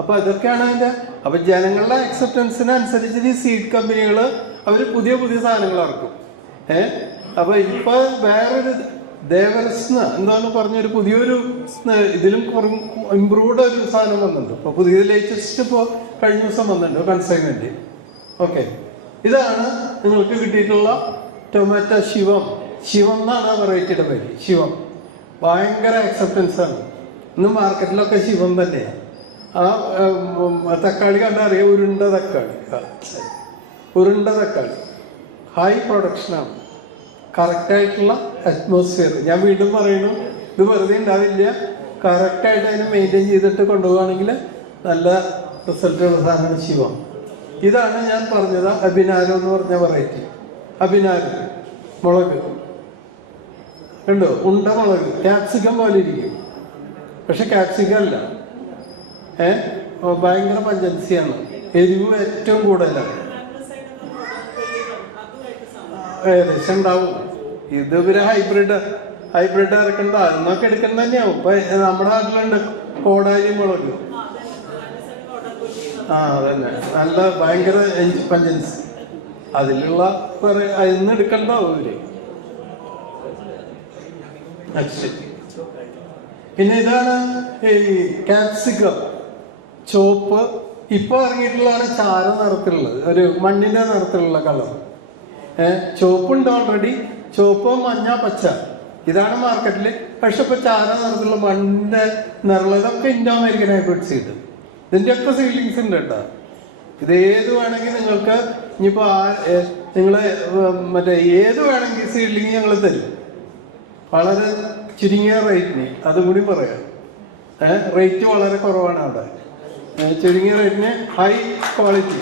അപ്പോൾ ഇതൊക്കെയാണ് അതിൻ്റെ. അപ്പോൾ ജനങ്ങളുടെ അക്സെപ്റ്റൻസിനനുസരിച്ച് ഈ സീഡ് കമ്പനികൾ അവർ പുതിയ സാധനങ്ങൾ ഇറക്കും. അപ്പോൾ ഇപ്പോൾ വേറൊരു ദേവരസ്ന എന്താണ് പറഞ്ഞൊരു പുതിയൊരു ഇതിലും ഇമ്പ്രൂവ്ഡ് ഒരു സാധനം വന്നിട്ടുണ്ട്. ഇപ്പോൾ പുതിയ ലേറ്റസ്റ്റ് ഇപ്പോൾ കഴിഞ്ഞ ദിവസം വന്നിട്ടുണ്ട് കൺസൈൻമെൻറ്റ്. ഓക്കെ, ഇതാണ് നിങ്ങൾക്ക് കിട്ടിയിട്ടുള്ള ടൊമാറ്റോ ശിവം. എന്നാണ് ആ വെറൈറ്റിയുടെ പേര്, ശിവം. ഭയങ്കര അക്സെപ്റ്റൻസ് ആണ്. ഇന്ന് മാർക്കറ്റിലൊക്കെ ശിവം തന്നെയാണ്. ആ തക്കാളി കണ്ടാൽ അറിയാം, ഉരുണ്ട തക്കാളി ഹൈ പ്രൊഡക്ഷനാണ്. കറക്റ്റായിട്ടുള്ള അറ്റ്മോസ്ഫിയർ. ഞാൻ വീണ്ടും പറയുന്നു, ഇത് വെറുതെ ഉണ്ടാവില്ല. കറക്റ്റായിട്ട് അതിനെ മെയിൻറ്റെയിൻ ചെയ്തിട്ട് കൊണ്ടുപോവുകയാണെങ്കിൽ നല്ല റിസൾട്ടുള്ള സാധനമാണ് ശിവം. ഇതാണ് ഞാൻ പറഞ്ഞത് അബിനാരോ എന്ന് പറഞ്ഞ വെറൈറ്റി. അബിനാരോ മുളക് കണ്ടോ, ഉണ്ട മുളക്, ക്യാപ്സിക്കം പോലെ ഇരിക്കും, പക്ഷെ ക്യാപ്സിക്കം അല്ല. ഭയങ്കര പഞ്ചൻസിയാണ്, എരിവ് ഏറ്റവും കൂടുതലാണ്. ഏകദേശം ഉണ്ടാവും. ഇത് ഇവര് ഹൈബ്രിഡ് ഇറക്കണ്ട, എന്നൊക്കെ എടുക്കണ്ട തന്നെയാവും. ഇപ്പൊ നമ്മുടെ നാട്ടിലുണ്ട് കോടാലി മുളക്. അതന്നെ, നല്ല ഭയങ്കര പഞ്ചൻസ്. അതിലുള്ള അതിന്ന് എടുക്കണ്ടാവും ഇവര്. പിന്നെ ഇതാണ് ഈ ക്യാപ്സിക്കം, ചുവപ്പ്. ഇപ്പൊ ഇറങ്ങിയിട്ടുള്ളതാണ് ചാര നിറത്തിലുള്ളത്, ഒരു മണ്ണിന്റെ നിറത്തിലുള്ള കളർ. ചുവപ്പുണ്ട് ഓൾറെഡി, ചുവപ്പ്, മഞ്ഞ, പച്ച, ഇതാണ് മാർക്കറ്റില്. പക്ഷെ ഇപ്പൊ ചാര നിറത്തിലുള്ള മണ്ണിന്റെ നിറമുള്ളതൊക്കെ ഇൻഡോ അമേരിക്കൻ ഹൈബ്രിഡ് സീഡ്. ഇതിന്റെ ഒക്കെ സീഡ്ലിങ്സ് ഉണ്ട് കേട്ടോ. ഇത് ഏത് വേണമെങ്കിൽ നിങ്ങൾക്ക് ഇനിയിപ്പോ നിങ്ങള് മറ്റേ ഏത് വേണമെങ്കിൽ സീഡ്ലിങ് ഞങ്ങൾ തരും, വളരെ ചുരുങ്ങിയ റേറ്റിന്. അതും കൂടി പറയാം, റേറ്റ് വളരെ കുറവാണ് അവിടെ. ചുരുങ്ങിയ റേറ്റിന് ഹൈ ക്വാളിറ്റി.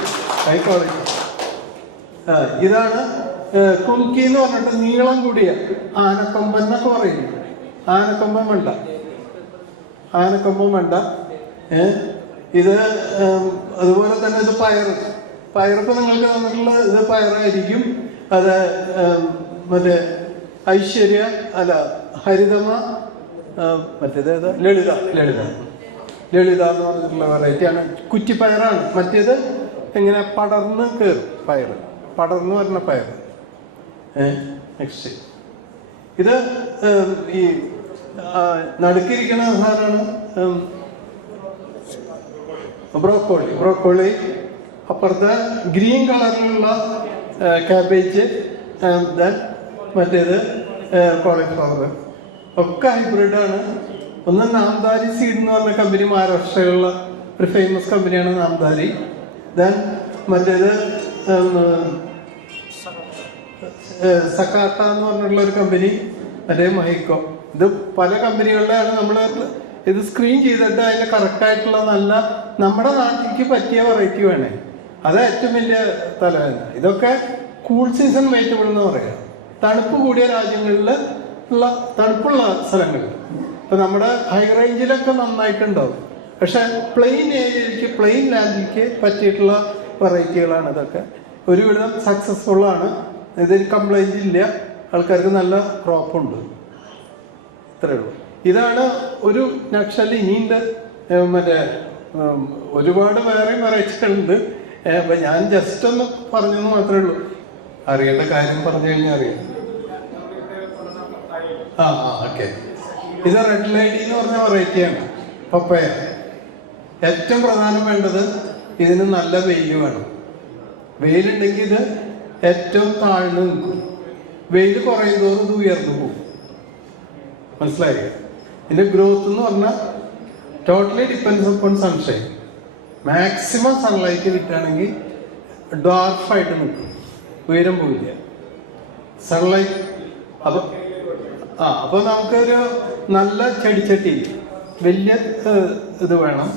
ഇതാണ് കുംകി എന്ന് പറഞ്ഞിട്ട് നീളം കൂടിയ ആനക്കൊമ്പൻ എന്നൊക്കെ പറയുന്നു. ആനക്കൊമ്പൻ വേണ്ട. ഇത് അതുപോലെ തന്നെ ഇത് പയറിപ്പോ നിങ്ങൾക്ക് തന്നിട്ടുള്ള ഇത് പയറായിരിക്കും. അത് മറ്റേ ഐശ്വര്യ അല്ല ഹരിതമ, മറ്റേത് ലളിത എന്ന് പറഞ്ഞിട്ടുള്ള വെറൈറ്റിയാണ്. കുറ്റിപ്പയറാണ്. മറ്റേത് ഇങ്ങനെ പടർന്ന് കയറും പടർന്ന് വരുന്ന പയർ. നെക്സ്റ്റ് ഇത് ഈ നടുക്കിരിക്കുന്ന സാധനമാണ് ബ്രോക്കോളി. അപ്പുറത്തെ ഗ്രീൻ കളറിലുള്ള ക്യാബേജ്, മറ്റേത് കോളിഫ്ലവർ. ഒക്കെ ഹൈബ്രിഡാണ്. ഒന്ന് നാംദാരി സീഡ് എന്ന് പറഞ്ഞ കമ്പനി, മഹാരാഷ്ട്രയിലുള്ള ഒരു ഫേമസ് കമ്പനിയാണ് നാംദാരി. ദെൻ മറ്റേത് സക്കാട്ട എന്ന് പറഞ്ഞിട്ടുള്ള ഒരു കമ്പനി, മറ്റേ മഹിക്കോ. ഇത് പല കമ്പനികളുടെയാണ്. നമ്മൾ ഇത് സ്ക്രീൻ ചെയ്തിട്ട് അതിന്റെ കറക്റ്റായിട്ടുള്ള നല്ല നമ്മുടെ നാട്ടിലേക്ക് പറ്റിയ വെറൈറ്റി വേണേ. അത് ഏറ്റവും വലിയ തലവേദന. ഇതൊക്കെ കൂൾ സീസൺ വെജിറ്റബിൾ എന്ന് പറയാം. തണുപ്പ് കൂടിയ രാജ്യങ്ങളിൽ ഉള്ള തണുപ്പുള്ള സ്ഥലങ്ങളിൽ. ഇപ്പൊ നമ്മുടെ ഹൈ റേഞ്ചിലൊക്കെ നന്നായിട്ടുണ്ടാവും. പക്ഷെ പ്ലെയിൻ ഏരിയയിലേക്ക്, പ്ലെയിൻ ലാൻഡിലേക്ക് പറ്റിയിട്ടുള്ള വെറൈറ്റികളാണ് ഇതൊക്കെ. ഒരുവിധം സക്സസ്ഫുൾ ആണ്. ഇതിന് കംപ്ലൈന്റ് ഇല്ല, ആൾക്കാർക്ക് നല്ല ക്രോപ്പുണ്ട്. ഇത്രയേ ഉള്ളൂ. ഇതാണ് ഒരു നക്ഷല്. ഇനിയുണ്ട് മറ്റേ ഒരുപാട് വേറെ വെറൈറ്റികളുണ്ട്. അപ്പൊ ഞാൻ ജസ്റ്റ് ഒന്ന് പറഞ്ഞെന്ന് മാത്രമേ ഉള്ളൂ. അറിയേണ്ട കാര്യം പറഞ്ഞു കഴിഞ്ഞാൽ അറിയാം. ഓക്കെ. ഇത് റെഡ് ലൈഡി എന്ന് പറഞ്ഞ വെറൈറ്റിയാണ്, പപ്പയ. ഏറ്റവും പ്രധാനം വേണ്ടത് ഇതിന് നല്ല വെയിൽ വേണം. വെയിലുണ്ടെങ്കിൽ ഇത് ഏറ്റവും താഴ്ന്നു നിൽക്കും. വെയിൽ കുറയും തോറും ഇത് ഉയർന്നു പോകും. മനസ്സിലായി? ഇതിന്റെ ഗ്രോത്ത് എന്ന് പറഞ്ഞാൽ totally depends upon sunshine. Maximum sunlight കിട്ടുകയാണെങ്കിൽ ഡാർഫായിട്ട് നിൽക്കും, ഉയരം പോയില്ല സൺലൈറ്റ്. അപ്പൊ നമുക്കൊരു നല്ല ചെടിച്ചട്ടി, വലിയ ഇത് വേണം,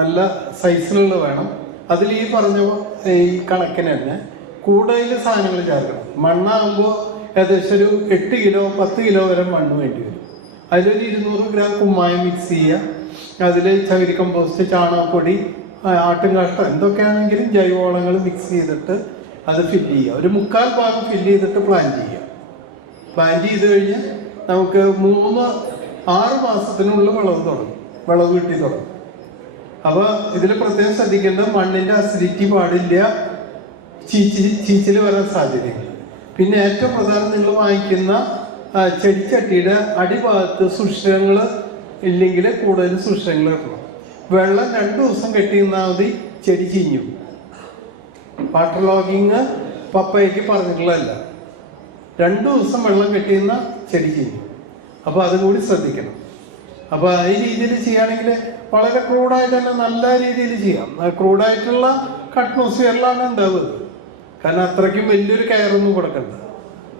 നല്ല സൈസിലുള്ള വേണം. അതിൽ ഈ പറഞ്ഞ ഈ കണക്കിന് തന്നെ കൂടുതൽ സാധനങ്ങൾ ചേർക്കണം. മണ്ണാകുമ്പോൾ ഏകദേശം ഒരു 8 കിലോ 10 കിലോ വരെ മണ്ണ് വേണ്ടി വരും. അതിലൊരു 200 ഗ്രാം കുമ്മായം മിക്സ് ചെയ്യുക. അതിൽ ചകിരി കമ്പോസ്റ്റ്, ചാണകപ്പൊടി, ആട്ടുംകാഷ്ടം, എന്തൊക്കെയാണെങ്കിലും ജൈവവളങ്ങൾ മിക്സ് ചെയ്തിട്ട് അത് ഫില്ല് ചെയ്യുക. ഒരു 3/4 ഭാഗം ഫില്ല് ചെയ്തിട്ട് പ്ലാന്റ് ചെയ്യുക. പ്ലാന്റ് ചെയ്ത് കഴിഞ്ഞ് നമുക്ക് 6 മാസത്തിനുള്ളിൽ വിളവ് കിട്ടി തുടങ്ങും. അപ്പൊ ഇതിൽ പ്രത്യേകം ശ്രദ്ധിക്കേണ്ടത് മണ്ണിന്റെ അസിഡിറ്റി പാടില്ല, ചീച്ചിൽ വരാൻ സാധ്യതയുണ്ട്. പിന്നെ ഏറ്റവും പ്രധാനം, നിങ്ങൾ വാങ്ങിക്കുന്ന ചെടിച്ചട്ടിയുടെ അടിഭാഗത്ത് സുഷിരങ്ങൾ ഇല്ലെങ്കിൽ കൂടുതൽ സുഷിരങ്ങൾ ഇടണം. വെള്ളം 2 ദിവസം കെട്ടിയിരുന്നാൽ മതി, ചെടി ചീഞ്ഞു. വാട്ടർ ലോഗിങ് പപ്പയ്ക്ക് പറഞ്ഞിട്ടുള്ളതല്ല. 2 ദിവസം വെള്ളം കെട്ടിയിരുന്ന ചെടി ചീഞ്ഞു. അപ്പൊ അതും കൂടി ശ്രദ്ധിക്കണം. അപ്പൊ ഈ രീതിയിൽ ചെയ്യുകയാണെങ്കിൽ വളരെ ക്രൂഡായിട്ട് തന്നെ നല്ല രീതിയിൽ ചെയ്യാം. ക്രൂഡായിട്ടുള്ള അറ്റ്മോസ്ഫിയറിലാണ് ഉണ്ടാവുന്നത്. കാരണം അത്രയ്ക്കും വലിയൊരു കെയറൊന്നും കൊടുക്കണ്ട,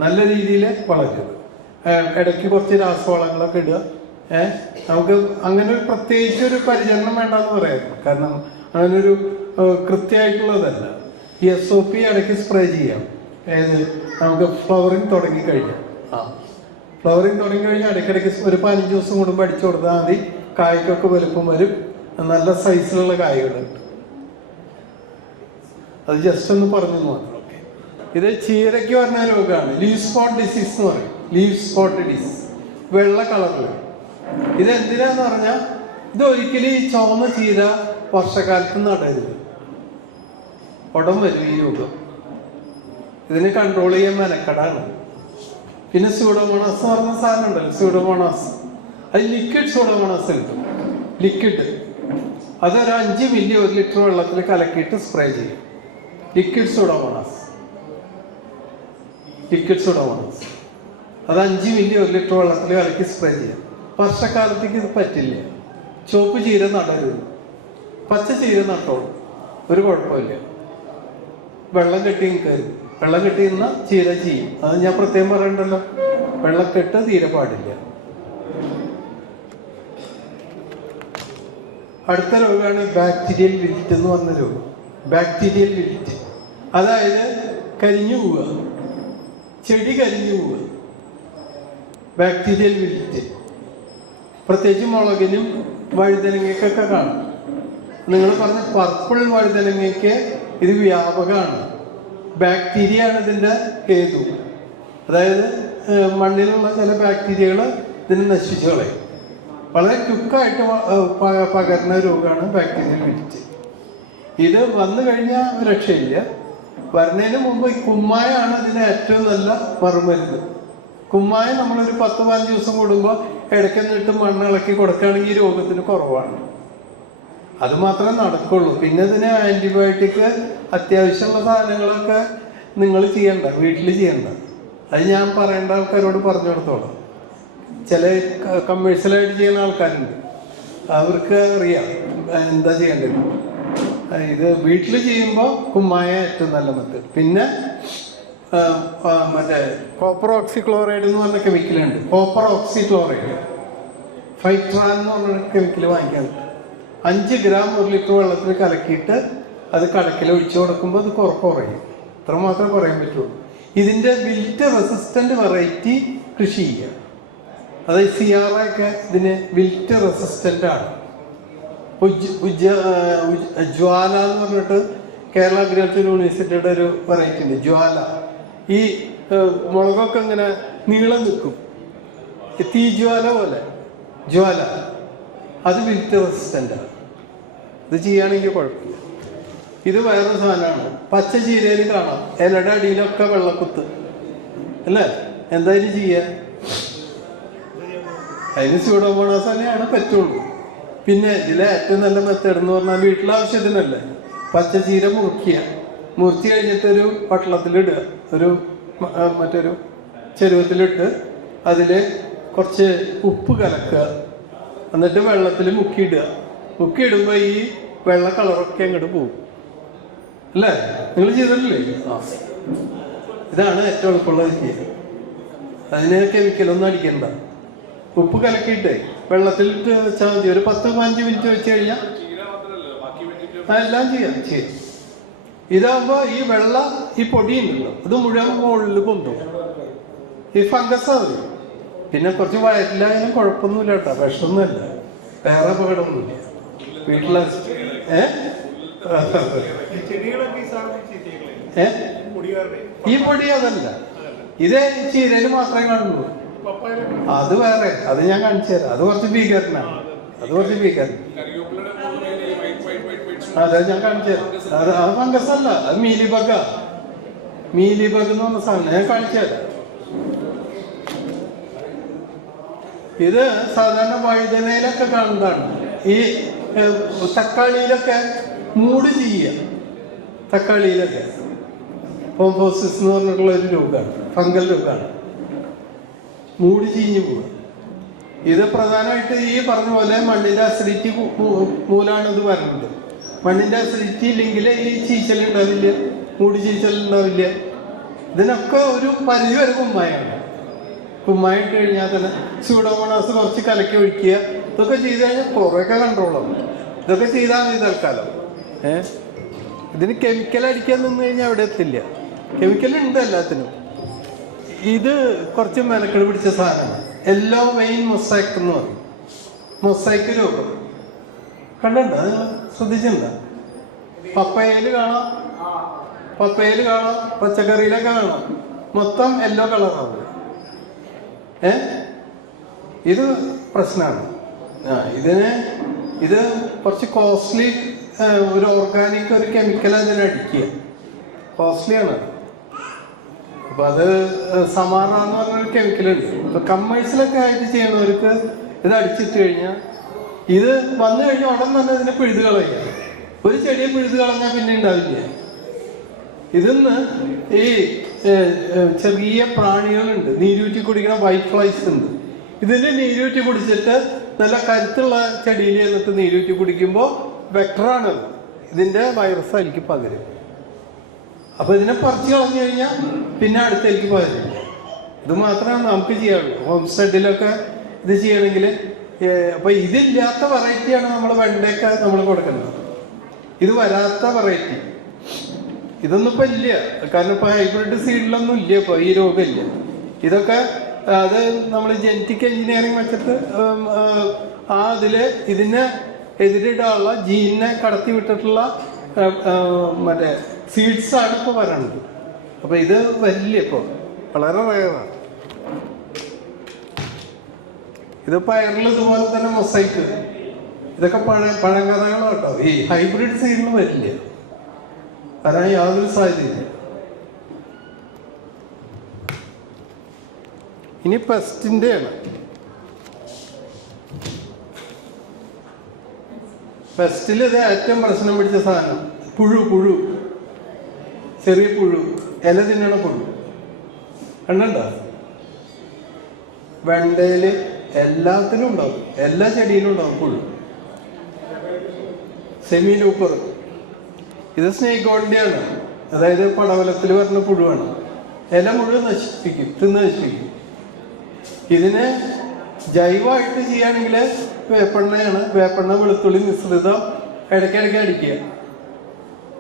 നല്ല രീതിയിൽ വളരുന്നത്. ഇടയ്ക്ക് കുറച്ച് രാസവളങ്ങളൊക്കെ ഇടുക. നമുക്ക് അങ്ങനെ ഒരു പ്രത്യേകിച്ച് ഒരു പരിചരണം വേണ്ടെന്ന് പറയായിരുന്നു. കാരണം അങ്ങനൊരു കൃത്യമായിട്ടുള്ളതല്ല. ഈ SOP ഇടയ്ക്ക് സ്പ്രേ ചെയ്യാം. നമുക്ക് ഫ്ലവറിങ് തുടങ്ങിക്കഴിഞ്ഞാൽ ഇടയ്ക്കിടയ്ക്ക് ഒരു 15 ദിവസം കൂടുമ്പോൾ അടിച്ചു കൊടുത്താൽ മതി. കായ്ക്കൊക്കെ വലുപ്പം വരും, നല്ല സൈസിലുള്ള കായ്കളുണ്ട്. അത് ജസ്റ്റ് ഒന്ന് പറഞ്ഞു മാത്രം. ഓക്കെ. ഇത് ചീരയ്ക്ക് വരുന്ന രോഗമാണ് ലീഫ് സ്പോട്ട് ഡിസീസ് എന്ന് പറയും. ലീഫ് സ്പോട്ട് ഡിസീസ്, വെള്ള കളറിൽ. ഇതെന്തിനാന്ന് പറഞ്ഞാൽ, ഇത് ഒരിക്കലും ഈ ചുവന്ന ചീര വർഷക്കാലത്ത് നടരുത്, ഉടൻ വരും ഈ രോഗം. ഇതിന് കൺട്രോൾ ചെയ്യാൻ മെനക്കെടാണ്. പിന്നെ സ്യൂഡോമോണാസ് എന്ന് പറഞ്ഞ സാധനം ഉണ്ടല്ലോ, സ്യൂഡോമോണാസ്, അത് ലിക്വിഡ് സ്യൂഡോമോണാസ് കിട്ടും. ലിക്വിഡ് അതൊരു 5 മില്ലി 1 ലിറ്റർ വെള്ളത്തിൽ കലക്കിയിട്ട് സ്പ്രേ ചെയ്യും. ലിക്വിഡ് സ്യൂഡോമോണാസ് അത് 5 മില്ലി 1 ലിറ്റർ വെള്ളത്തിൽ കലക്കി സ്പ്രേ ചെയ്യാം. വർഷക്കാലത്തേക്ക് ഇത് പറ്റില്ല. ചുവപ്പ് ചീര നടരുത്, പച്ച ചീര നട്ടോളൂ, ഒരു കുഴപ്പമില്ല. വെള്ളം കെട്ടി നിൽക്കരുത്. വെള്ളം കെട്ടി നിന്നാൽ ചീര ചെയ്യും. അത് ഞാൻ പ്രത്യേകം പറയണ്ടല്ലോ, വെള്ളക്കെട്ട് തീരെ പാടില്ല. അടുത്ത രോഗമാണ് ബാക്ടീരിയൽ വിൽറ്റ് എന്ന് പറഞ്ഞ രോഗം. ബാക്ടീരിയൽ വിൽറ്റ് അതായത് കരിഞ്ഞു പോവുക, ചെടി കരിഞ്ഞു പോവുക. ബാക്ടീരിയൽ വിൽറ്റ് പ്രത്യേകിച്ച് മുളകിനും വഴുതനങ്ങയ്ക്കൊക്കെ കാണും. നിങ്ങൾ പറഞ്ഞ പർപ്പിൾ വഴുതനങ്ങയ്ക്ക് ഇത് വ്യാപകമാണ്. ബാക്ടീരിയ ആണ് ഇതിൻ്റെ ഹേതു. അതായത് മണ്ണിലുള്ള ചില ബാക്ടീരിയകൾ ഇതിനെ നശിപ്പിച്ചു കളയും. വളരെ ക്വിക്കായിട്ട് പകരുന്ന രോഗമാണ് ബാക്ടീരിയൽ വിൽറ്റ്. ഇത് വന്നു കഴിഞ്ഞാൽ രക്ഷയില്ല. വരുന്നതിന് മുമ്പ് ഈ കുമ്മായാണ് ഇതിന് ഏറ്റവും നല്ല മറുമരുന്ന്. കുമ്മായ നമ്മളൊരു 10-15 ദിവസം കൂടുമ്പോൾ ഇടയ്ക്കൊന്നിട്ട് മണ്ണിളക്കി കൊടുക്കുകയാണെങ്കിൽ ഈ രോഗത്തിന് കുറവാണ്. അത് മാത്രമേ നടക്കുള്ളൂ. പിന്നെ ഇതിന് ആൻറ്റിബയോട്ടിക് അത്യാവശ്യമുള്ള സാധനങ്ങളൊക്കെ നിങ്ങൾ ചെയ്യണ്ട, വീട്ടിൽ ചെയ്യണ്ട. അത് ഞാൻ പറയേണ്ട ആൾക്കാരോട് പറഞ്ഞു കൊടുത്തോളാം. ചില കമേഴ്ഷ്യലായിട്ട് ചെയ്യുന്ന ആൾക്കാരുണ്ട്, അവർക്ക് അറിയാം എന്താ ചെയ്യേണ്ടത്. ഇത് വീട്ടിൽ ചെയ്യുമ്പോൾ കുമ്മായ ഏറ്റവും നല്ല മെത്തേഡ്. പിന്നെ മറ്റേ കോപ്പർ ഓക്സിക്ലോറൈഡ് എന്ന് പറഞ്ഞ കെമിക്കലുണ്ട്. കോപ്പർ ഓക്സിക്ലോറൈഡ്, ഫൈട്രാൻ എന്ന് പറഞ്ഞ കെമിക്കൽ വാങ്ങിക്കാൻ 5 ഗ്രാം 1 ലിറ്റർ വെള്ളത്തിൽ കലക്കിയിട്ട് അത് കടക്കിൽ ഒഴിച്ചു കൊടുക്കുമ്പോൾ അത് കുറയും. ഇത്ര മാത്രമേ കുറയാൻ പറ്റുള്ളൂ. ഇതിൻ്റെ വിൽറ്റ് റെസിസ്റ്റൻ്റ് വെറൈറ്റി കൃഷി ചെയ്യുക. അതായത് സിയാറൊക്കെ ഇതിന് വിൽറ്റ് റെസിസ്റ്റൻ്റ് ആണ്. ജ്വാല എന്ന് പറഞ്ഞിട്ട് കേരള അഗ്രികൾച്ചർ യൂണിവേഴ്സിറ്റിയുടെ ഒരു വെറൈറ്റി ഉണ്ട്, ജ്വാല. ഈ മുളകൊക്കെ ഇങ്ങനെ നീളം നിൽക്കും, തീജ്വാല പോലെ ജ്വാല. അത് വിൽറ്റ് റെസിസ്റ്റൻ്റാണ്. ഇത് ചെയ്യുകയാണെങ്കിൽ കുഴപ്പമില്ല. ഇത് വേറൊരു സാധനമാണ്. പച്ച ചീരയിൽ കാണാം ഇലയുടെ അടിയിലൊക്കെ വെള്ളക്കുത്ത് അല്ലേ? എന്തായാലും ചെയ്യുക, അതിന് സ്യൂഡോമോണാസ് തന്നെയാണ് പറ്റുള്ളൂ. പിന്നെ ഇതിലെ ഏറ്റവും നല്ല മെത്തേഡ് എന്ന് പറഞ്ഞാൽ വീട്ടിലെ ആവശ്യത്തിനല്ലേ, പച്ചച്ചീര മുറിച്ച് കഴിഞ്ഞിട്ടൊരു പട്ടളത്തിലിടുക, മറ്റൊരു ചെരുവത്തിലിട്ട് അതിൽ കുറച്ച് ഉപ്പ് കലക്കുക, എന്നിട്ട് വെള്ളത്തിൽ മുക്കിയിടുമ്പോൾ ഈ വെള്ള കളറൊക്കെ അങ്ങോട്ട് പോകും അല്ലേ? നിങ്ങൾ ചെയ്തിട്ടില്ലേ? ഇതാണ് ഏറ്റവും എളുപ്പമുള്ള ചെയ്യുക. അതിന് കെമിക്കലൊന്നും അടിക്കണ്ട. ഉപ്പ് കലക്കിയിട്ട് വെള്ളത്തിലിട്ട് വെച്ചാൽ മതി. ഒരു 10-15 മിനിറ്റ് വെച്ച് കഴിഞ്ഞാൽ എല്ലാം ചെയ്യാം. ഇതാകുമ്പോൾ ഈ ഈ പൊടിയുണ്ടല്ലോ അത് മുഴുവൻ മുകളിൽ പൊന്തും. ഈ ഫംഗസ് അത് പിന്നെ കുറച്ച് വയറ്റിലായാലും കുഴപ്പമൊന്നുമില്ല കേട്ടോ, വിഷമൊന്നുമല്ല, വേറെ അപകടമൊന്നുമില്ല. വീട്ടിലെ ഈ പൊടി അതല്ല, ഇതേ ചീരയിൽ മാത്രമേ കാണുള്ളൂ. അത് വേറെ, അത് ഞാൻ കാണിച്ചു തരാം. അത് കുറച്ച് ഭീകരനാണ്. അതെ, ഞാൻ കാണിച്ചു തരാം. അത് ഫംഗസ് അല്ല, അത് മീലിബഗ് എന്ന് പറഞ്ഞ സാധനം ഞാൻ കാണിച്ചു തരാം. ഇത് സാധാരണ വഴുതനയിലൊക്കെ കാണുന്നതാണ്. ഈ തക്കാളിയിലൊക്കെ മൂട് ചെയ്യുക. തക്കാളിയിലൊക്കെ പോംപോസിസ് എന്ന് പറഞ്ഞിട്ടുള്ള ഒരു രോഗമാണ്, ഫംഗൽ രോഗമാണ്. മൂട് ചീഞ്ഞു പോവുക. ഇത് പ്രധാനമായിട്ട് ഈ പറഞ്ഞ പോലെ മണ്ണിൻ്റെ അസിഡിറ്റി മൂലമാണ് ഇത് വരുന്നത്. മണ്ണിൻ്റെ അസിഡിറ്റി ഇല്ലെങ്കിൽ ഈ ചീച്ചലുണ്ടാവില്ല, മൂട് ചീച്ചലുണ്ടാവില്ല. ഇതിനൊക്കെ ഒരു പരിധി വരെ കുമ്മായിട്ട് കഴിഞ്ഞാൽ തന്നെ സ്യൂഡോമോണാസ് കുറച്ച് കലക്കി ഒഴിക്കുക. ഇതൊക്കെ ചെയ്ത് കഴിഞ്ഞാൽ കുറേയൊക്കെ കൺട്രോളാവും. ഇതൊക്കെ ചെയ്താൽ മതി തൽക്കാലം. ഇതിന് കെമിക്കൽ അടിക്കാൻ നിന്ന് കഴിഞ്ഞാൽ അവിടെ എത്തില്ല. കെമിക്കലുണ്ട് എല്ലാത്തിനും. ഇത് കുറച്ച് മെനക്കെട് പിടിച്ച സാധനമാണ്. യെല്ലോ വെയിൻ മൊസൈക്ക് എന്ന് പറയും. മൊസൈക്ക് രോഗം കണ്ടുണ്ടോ? അത് ശ്രദ്ധിച്ചിട്ടുണ്ടോ? പപ്പയയിൽ കാണാം, പച്ചക്കറിയിലൊക്കെ കാണാം. മൊത്തം യെല്ലോ കളറാവും. ഇത് പ്രശ്നമാണ്. ഇത് കുറച്ച് കോസ്റ്റ്ലി, ഒരു ഓർഗാനിക് ഒരു കെമിക്കൽ അതിന് അടിക്കുക. കോസ്റ്റ്ലിയാണ്. അപ്പോൾ അത് സമാറ എന്ന് പറഞ്ഞൊരു കെമിക്കലുണ്ട്. ഇപ്പോൾ കമ്മേഴ്സിലൊക്കെ ആയിട്ട് ചെയ്യണവർക്ക് ഇത് അടിച്ചിട്ട് കഴിഞ്ഞാൽ ഇത് വന്നു കഴിഞ്ഞാൽ ഉടൻ തന്നെ ഇതിനെ പിഴുത് കളയുക. ഒരു ചെടിയെ പിഴുത് കളഞ്ഞാൽ പിന്നെ ഉണ്ടാവില്ല. ഇതിന്ന് ഈ ചെറിയ പ്രാണികളുണ്ട്, നീരൂറ്റി കുടിക്കുന്ന വൈറ്റ് ഫ്ലൈസ് ഉണ്ട്. ഇതിന് നീരൂറ്റി കുടിച്ചിട്ട് നല്ല കരുത്തുള്ള ചെടിയിൽ എന്നിട്ട് നീരൂറ്റി കുടിക്കുമ്പോൾ വെക്ടറാണത്, ഇതിൻ്റെ വൈറസ് അതിലേക്ക് പകരും. അപ്പോൾ ഇതിനെ പറിച്ച് കളഞ്ഞു കഴിഞ്ഞാൽ പിന്നെ അടുത്തേക്ക് പകരില്ല. ഇത് മാത്രമാണ് നമുക്ക് ചെയ്യാനുള്ളൂ. ഹോം സ്റ്റഡിലൊക്കെ ഇത് ചെയ്യണമെങ്കിൽ. അപ്പോൾ ഇതില്ലാത്ത വെറൈറ്റിയാണ് നമ്മൾ വെണ്ടയ്ക്ക നമ്മൾ കൊടുക്കുന്നത്. ഇത് വരാത്ത വെറൈറ്റി ഇതൊന്നും ഇപ്പം ഇല്ല. കാരണം ഇപ്പോൾ ഹൈബ്രിഡ് സീഡിലൊന്നും ഇല്ല, ഇപ്പോൾ ഈ രോഗമില്ല. ഇതൊക്കെ അത് നമ്മൾ ജനറ്റിക് എഞ്ചിനീയറിങ് വെച്ചിട്ട് അതിൽ ഇതിനെ എതിരിടാനുള്ള ജീനിനെ കടത്തി വിട്ടിട്ടുള്ള മറ്റേ സീഡ്സാണ് ഇപ്പോൾ വരണത്. അപ്പോൾ ഇത് വരില്ല, ഇപ്പോൾ വളരെ റയറാണ്. ഇത് പയറിൽ ഇതുപോലെ തന്നെ മൊസൈക്ക്, ഇതൊക്കെ പഴങ്കഥകളാണ് കേട്ടോ. ഈ ഹൈബ്രിഡ് സീഡിൽ വരില്ല, വരാൻ യാതൊരു സാധ്യതയില്ല. ഇനി പെസ്റ്റിൻ്റെയാണ്. പെസ്റ്റിൽ ഇത് ഏറ്റവും പ്രശ്നം പിടിച്ച സാധനം പുഴു, ചെറിയ പുഴു, ഇല തിന്നണ പുഴു. കണ്ടോ? വെണ്ടയിൽ എല്ലാത്തിലും ഉണ്ടാവും, എല്ലാ ചെടിയിലും ഉണ്ടാവും പുഴു. സെമി ലൂപ്പർ, ഇത് സ്നേക്ക് ഗോൾഡിയാണ്, അതായത് പടവലത്തിൽ വരുന്ന പുഴുവാണ്. ഇല മുഴുവൻ നശിപ്പിക്കും, തിന്ന് നശിപ്പിക്കും. ഇതിനെ ജൈവമായിട്ട് ചെയ്യുകയാണെങ്കിൽ വേപ്പെണ്ണയാണ്. വേപ്പെണ്ണ വെളുത്തുള്ളി മിശ്രിതം ഇടയ്ക്കിടയ്ക്ക് അടിക്കുക.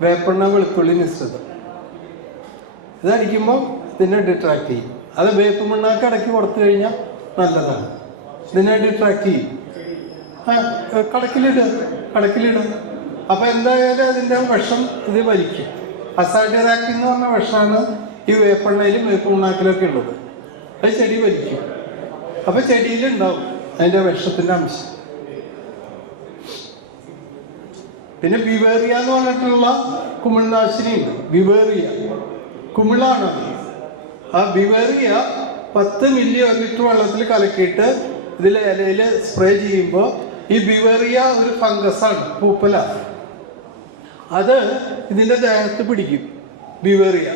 വേപ്പെണ്ണ വെളുത്തുള്ളി മിശ്രിതം ഇത് അടിക്കുമ്പോൾ ഇതിനെ ഡിട്രാക്ട് ചെയ്യും. അത് വേപ്പ് മണ്ണാക്ക് ഇടയ്ക്ക് കൊടുത്തു കഴിഞ്ഞാൽ നല്ലതാണ്. ഇതിനെ ഡിട്രാക്ട് ചെയ്യും. കടക്കിലിടുക. അപ്പോൾ എന്തായാലും അതിൻ്റെ വിഷം ഇത് വലിക്കും. അസാഡിറാക്ട് എന്ന് പറഞ്ഞ വിഷമാണ് ഈ വേപ്പെണ്ണയിലും വേപ്പ് മണ്ണാക്കിലൊക്കെ ഉള്ളത്. അത് ചെടി വലിക്കും. അപ്പോൾ ചെടിയിലുണ്ടാവും അതിൻ്റെ വിഷത്തിൻ്റെ അംശം. പിന്നെ ബിവേറിയ എന്ന് പറഞ്ഞിട്ടുള്ള കുമിൾനാശിനി ഉണ്ട്. ബിവേറിയ കുമിളാണത്. ആ ബിവേറിയ 10 മില്ലി 1 ലിറ്റർ വെള്ളത്തിൽ കലക്കിയിട്ട് ഇതിൽ ഇലയിൽ സ്പ്രേ ചെയ്യുമ്പോൾ ഈ ബിവേറിയ ഒരു ഫംഗസാണ്, പൂപ്പലാണ്. അത് ഇതിൻ്റെ ദേഹത്ത് പിടിക്കും. ബിവേറിയ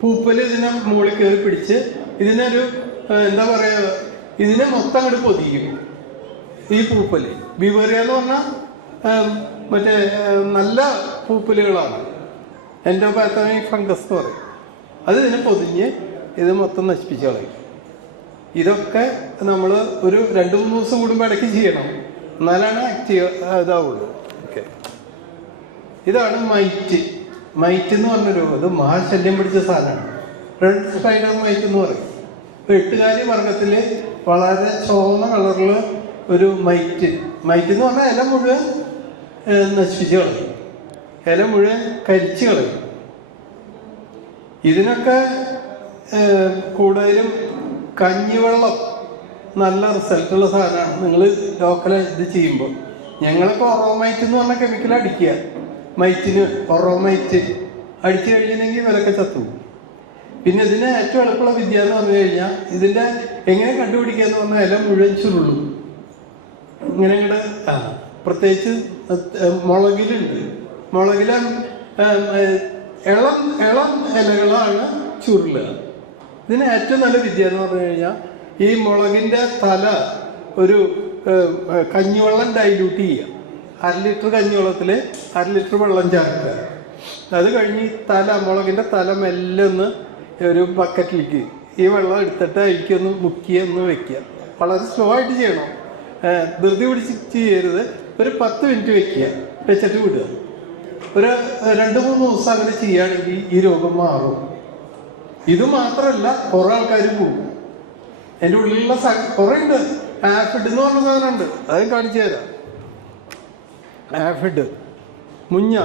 പൂപ്പൽ ഇതിനെ മുകളിൽ കയറി പിടിച്ച് ഇതിനൊരു എന്താ പറയുക, ഇതിനെ മൊത്തം അങ്ങോട്ട് പൊതിക്കും ഈ പൂപ്പൽ. ബിവേറിയ എന്ന് പറഞ്ഞാൽ മറ്റേ നല്ല പൂപ്പലുകളാണ്, എൻഡോപാത്തമിക് ഫംഗസ് എന്ന് പറയും. അത് ഇതിനെ പൊതിഞ്ഞ് ഇത് മൊത്തം നശിപ്പിച്ച് കളയും. ഇതൊക്കെ നമ്മൾ ഒരു 2-3 ദിവസം കൂടുമ്പോൾ ഇടയ്ക്ക് ചെയ്യണം, എന്നാലാണ് ആക്റ്റീവ് ഇതാവുള്ളൂ. ഓക്കെ, ഇതാണ് മൈറ്റ് എന്ന് പറഞ്ഞൊരു ഇത് മഹാശല്യം പിടിച്ച സാധനമാണ്. റെഡ് സ്പൈഡർ മൈറ്റ് എന്ന് പറയും. 8കാലി വർഗത്തിൽ വളരെ ചുവന്ന കളറിൽ ഒരു മൈറ്റ് എന്ന് പറഞ്ഞാൽ ഇല മുഴുവൻ നശിപ്പിച്ച് കളയും, ഇല മുഴുവൻ കരിച്ച് കളയും. ഇതിനൊക്കെ കൂടുതലും കഞ്ഞിവെള്ളം നല്ല റിസൾട്ടുള്ള സാധനമാണ്. നിങ്ങൾ ലോക്കൽ ഇത് ചെയ്യുമ്പോൾ ഞങ്ങളൊക്കെ ഒറോമൈറ്റ് എന്ന് പറഞ്ഞ കെമിക്കൽ അടിക്കുക. മൈറ്റിന് ഒറോമൈറ്റ് അടിച്ചു കഴിഞ്ഞിട്ടുണ്ടെങ്കിൽ ഇവരൊക്കെ ചത്തുപോകും. പിന്നെ ഇതിന് ഏറ്റവും എളുപ്പമുള്ള വിദ്യ എന്ന് പറഞ്ഞു കഴിഞ്ഞാൽ ഇതിൻ്റെ എങ്ങനെ കണ്ടുപിടിക്കുക എന്ന് പറഞ്ഞാൽ ഇല മുഴുവൻ ചുരുളും ഇങ്ങനെ ഇങ്ങോട്ട്. പ്രത്യേകിച്ച് മുളകിലുണ്ട്. മുളകിലെ ഇളം ഇലകളാണ് ചുരുളുക. ഇതിന് ഏറ്റവും നല്ല വിദ്യ എന്ന് പറഞ്ഞു കഴിഞ്ഞാൽ ഈ മുളകിൻ്റെ തല ഒരു കഞ്ഞിവെള്ളം ഡൈല്യൂട്ട് ചെയ്യുക. 1/2 ലിറ്റർ കഞ്ഞിവെള്ളത്തിൽ 1/2 ലിറ്റർ വെള്ളം ചേർക്കുക. അത് കഴിഞ്ഞ് മുളകിൻ്റെ തല മെല്ലെ ഒന്ന് ഒരു ബക്കറ്റിലേക്ക് ഈ വെള്ളം എടുത്തിട്ട് അതിലേക്കൊന്ന് മുക്കിയൊന്ന് വെക്കുക. വളരെ സ്ലോ ആയിട്ട് ചെയ്യണം, ധൃതി പിടിച്ച് ചെയ്യരുത്. ഒരു 10 മിനിറ്റ് വെച്ചിട്ട് വിടുക. ഒരു 2-3 ദിവസം അങ്ങനെ ചെയ്യുകയാണെങ്കിൽ ഈ രോഗം മാറും. ഇത് മാത്രമല്ല, കുറേ ആൾക്കാർ പോകും. എൻ്റെ ഉള്ളിലുള്ള കുറേ ഉണ്ട്. ആഫിഡ് എന്ന് പറഞ്ഞ സാധനമുണ്ട്, അത് കാണിച്ചു തരാം. ആഫിഡ് മുഞ്ഞ,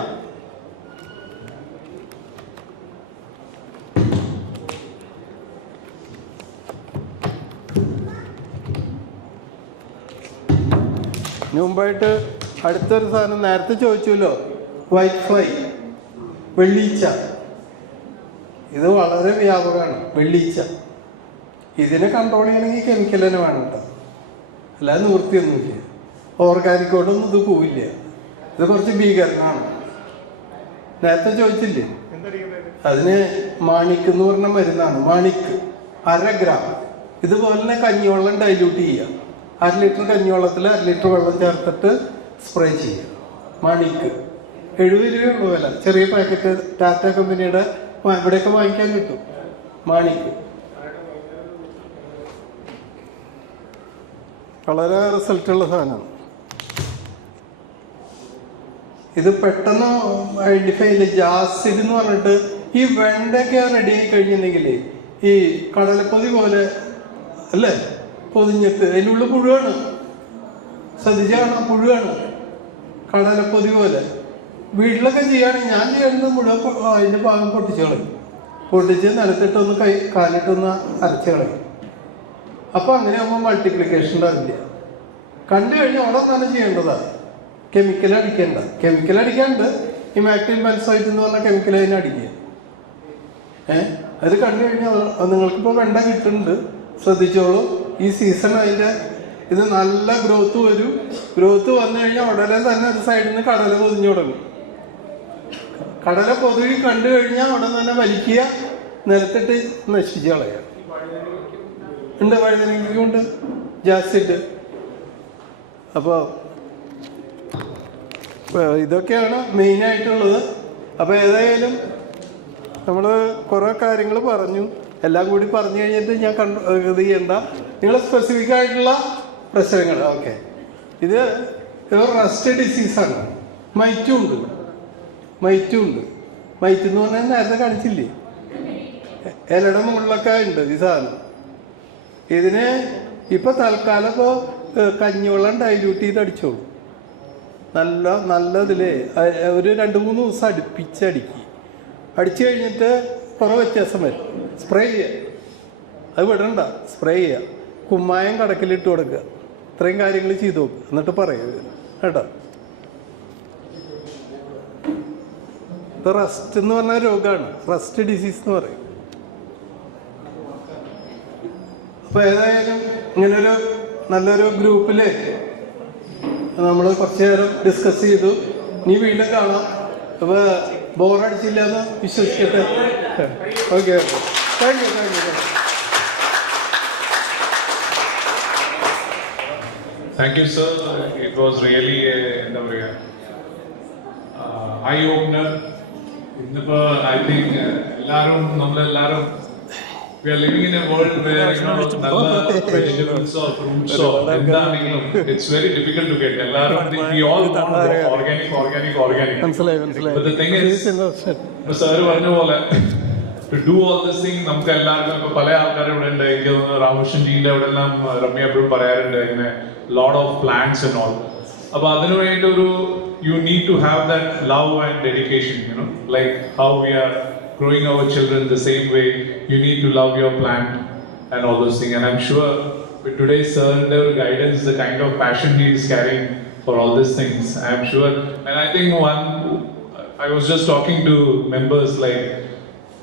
മുമ്പായിട്ട് അടുത്തൊരു സാധനം നേരത്തെ ചോദിച്ചല്ലോ, വൈറ്റ് ഫ്ലൈ, വെള്ളീച്ച. ഇത് വളരെ വ്യാപകമാണ്. വെള്ളീച്ച ഇതിനെ കൺട്രോൾ ചെയ്യണമെങ്കിൽ കെമിക്കൽ തന്നെ വേണം കേട്ടോ, അല്ലാതെ നിവൃത്തിയൊന്നുമില്ല. ഓർഗാനിക്കോടൊന്നും ഇത് പോവില്ല. ഇത് കുറച്ച് ഭീകരനാണ്. നേരത്തെ ചോദിച്ചില്ലേ, അതിന് മാണിക്ക് എന്ന് പറഞ്ഞ മരുന്നാണ്. മാണിക്ക് 1/2 ഗ്രാം. ഇതുപോലെ തന്നെ കഞ്ഞിവെള്ളം ഡൈല്യൂട്ട് ചെയ്യുക. 1/2 ലിറ്റർ കഞ്ഞിവെള്ളത്തിൽ 1/2 ലിറ്റർ വെള്ളം ചേർത്തിട്ട് സ്പ്രേ ചെയ്യുക. മാണിക്ക് 70 രൂപയുള്ള വില. ചെറിയ പാക്കറ്റ് ടാറ്റ കമ്പനിയുടെ ഇവിടെയൊക്കെ വാങ്ങിക്കാൻ കിട്ടും. മാണിക്ക് വളരെ റിസൾട്ടുള്ള സാധനമാണ്. ഇത് പെട്ടെന്ന് ഐഡന്റിഫൈ ചെയ്യില്ല. ജാസിഡ് എന്ന് പറഞ്ഞിട്ട് ഈ വെണ്ടയൊക്കെ റെഡി ആയി കഴിഞ്ഞിട്ടുണ്ടെങ്കിൽ ഈ കടലപ്പൊതി പോലെ അല്ലേ പൊതിഞ്ഞിട്ട് അതിനുള്ളിൽ പുഴുവാണ്. ശ്രദ്ധിച്ചാണ്, പുഴുവാണ്. കടലപ്പൊതി പോലെ വീട്ടിലൊക്കെ ചെയ്യുകയാണെങ്കിൽ ഞാൻ ചെയ്യുന്നത് മുഴുവൻ അതിൻ്റെ ഭാഗം പൊട്ടിച്ച് നിലത്തിട്ടൊന്ന് കാലിട്ടൊന്ന് അരച്ച് കളയും. അപ്പോൾ അങ്ങനെ ആകുമ്പോൾ മൾട്ടിപ്ലിക്കേഷൻ ഉണ്ടാവില്ല. കണ്ടു കഴിഞ്ഞാൽ അവിടെ തന്നെ ചെയ്യേണ്ടതാണ്. കെമിക്കൽ അടിക്കേണ്ട. കെമിക്കൽ അടിക്കാണ്ട് ഇമാക്ടിൻ ബെൻസോയിറ്റ് എന്ന് പറഞ്ഞ കെമിക്കൽ അതിനെ അടിക്കുക. അത് കണ്ടു കഴിഞ്ഞാൽ നിങ്ങൾക്കിപ്പോൾ വെണ്ട കിട്ടുന്നുണ്ട്, ശ്രദ്ധിച്ചോളൂ. ഈ സീസൺ അതിൻ്റെ ഇത് നല്ല ഗ്രോത്ത് വരും. ഗ്രോത്ത് വന്നു കഴിഞ്ഞാൽ ഉടനെ തന്നെ ഒരു സൈഡിൽ നിന്ന് കടല പൊതിഞ്ഞു തുടങ്ങും. കടല പൊതുവി കണ്ടു കഴിഞ്ഞാൽ ഉടനെ തന്നെ വലിക്കുക, നിലത്തിട്ട് നശിച്ച് കളയുക. ഉണ്ട്, വഴുതനങ്ങയുണ്ട്, ജാസിഡ്. അപ്പോൾ ഇതൊക്കെയാണ് മെയിനായിട്ടുള്ളത്. അപ്പോൾ ഏതായാലും നമ്മൾ കുറേ കാര്യങ്ങൾ പറഞ്ഞു. എല്ലാം കൂടി പറഞ്ഞു കഴിഞ്ഞിട്ട് ഞാൻ ഇത് ചെയ്യണ്ട. നിങ്ങൾ സ്പെസിഫിക് ആയിട്ടുള്ള പ്രശ്നങ്ങൾ. ഓക്കെ, ഇത് റസ്റ്റ് ഡിസീസാണ്. മൈറ്റും ഉണ്ട്. മൈറ്റ് എന്ന് പറഞ്ഞാൽ നേരത്തെ കാണിച്ചില്ലേ, ഇലയുടെ മുകളിലൊക്കെ ഉണ്ട് ഈ സാധനം. ഇതിന് ഇപ്പോൾ തൽക്കാലം ഇപ്പോൾ കഞ്ഞിവെള്ളം ഡൈല്യൂട്ട് ചെയ്ത് അടിച്ചോളൂ. നല്ലതിലേ ഒരു 2-3 ദിവസം അടുപ്പിച്ചടിക്കുക. അടിച്ചു കഴിഞ്ഞിട്ട് കുറേ വ്യത്യാസം വരും. സ്പ്രേ ചെയ്യുക. അത് വിടണ്ട, സ്പ്രേ ചെയ്യുക. കുമ്മായം കടക്കിലിട്ട് കൊടുക്കുക. ഇത്രയും കാര്യങ്ങൾ ചെയ്തു നോക്കുക, എന്നിട്ട് പറയുക കേട്ടോ. ഇത് റസ്റ്റ് എന്ന് പറഞ്ഞ രോഗമാണ്. റസ്റ്റ് ഡിസീസ് എന്ന് പറയും. അപ്പോൾ ഏതായാലും ഇങ്ങനൊരു നല്ലൊരു ഗ്രൂപ്പിൽ നമ്മൾ കുറച്ച് നേരം ഡിസ്കസ് ചെയ്തു. ഇനി വീണ്ടും കാണാം. അപ്പോൾ ബോറടിച്ചില്ല എന്ന് വിശ്വസിക്കട്ടെ. Okay, thank you. Thank you, sir. It was really a eye opener. I think we are living in a world where vegetables or fruits or it's very difficult to get. We all want organic. But the thing is, sir, to do all this thing, നമുക്ക് എല്ലാവർക്കും ഇപ്പോൾ പല ആൾക്കാരും ഇവിടെ ഉണ്ട്. എനിക്ക് തോന്നുന്നു രാമകൃഷ്ണൻജീൻ്റെ അവിടെ എല്ലാം രമ്യ എപ്പോഴും പറയാറുണ്ട് ഇങ്ങനെ lot of plants and all. അപ്പോൾ അതിനു വേണ്ടി you need to have that love and dedication, like how we are growing our children the same way. You need to love your plant and all those things. And I'm sure with today's sir and their guidance, the kind of passion he is carrying for all these things, I'm sure. And I think I was just talking to members like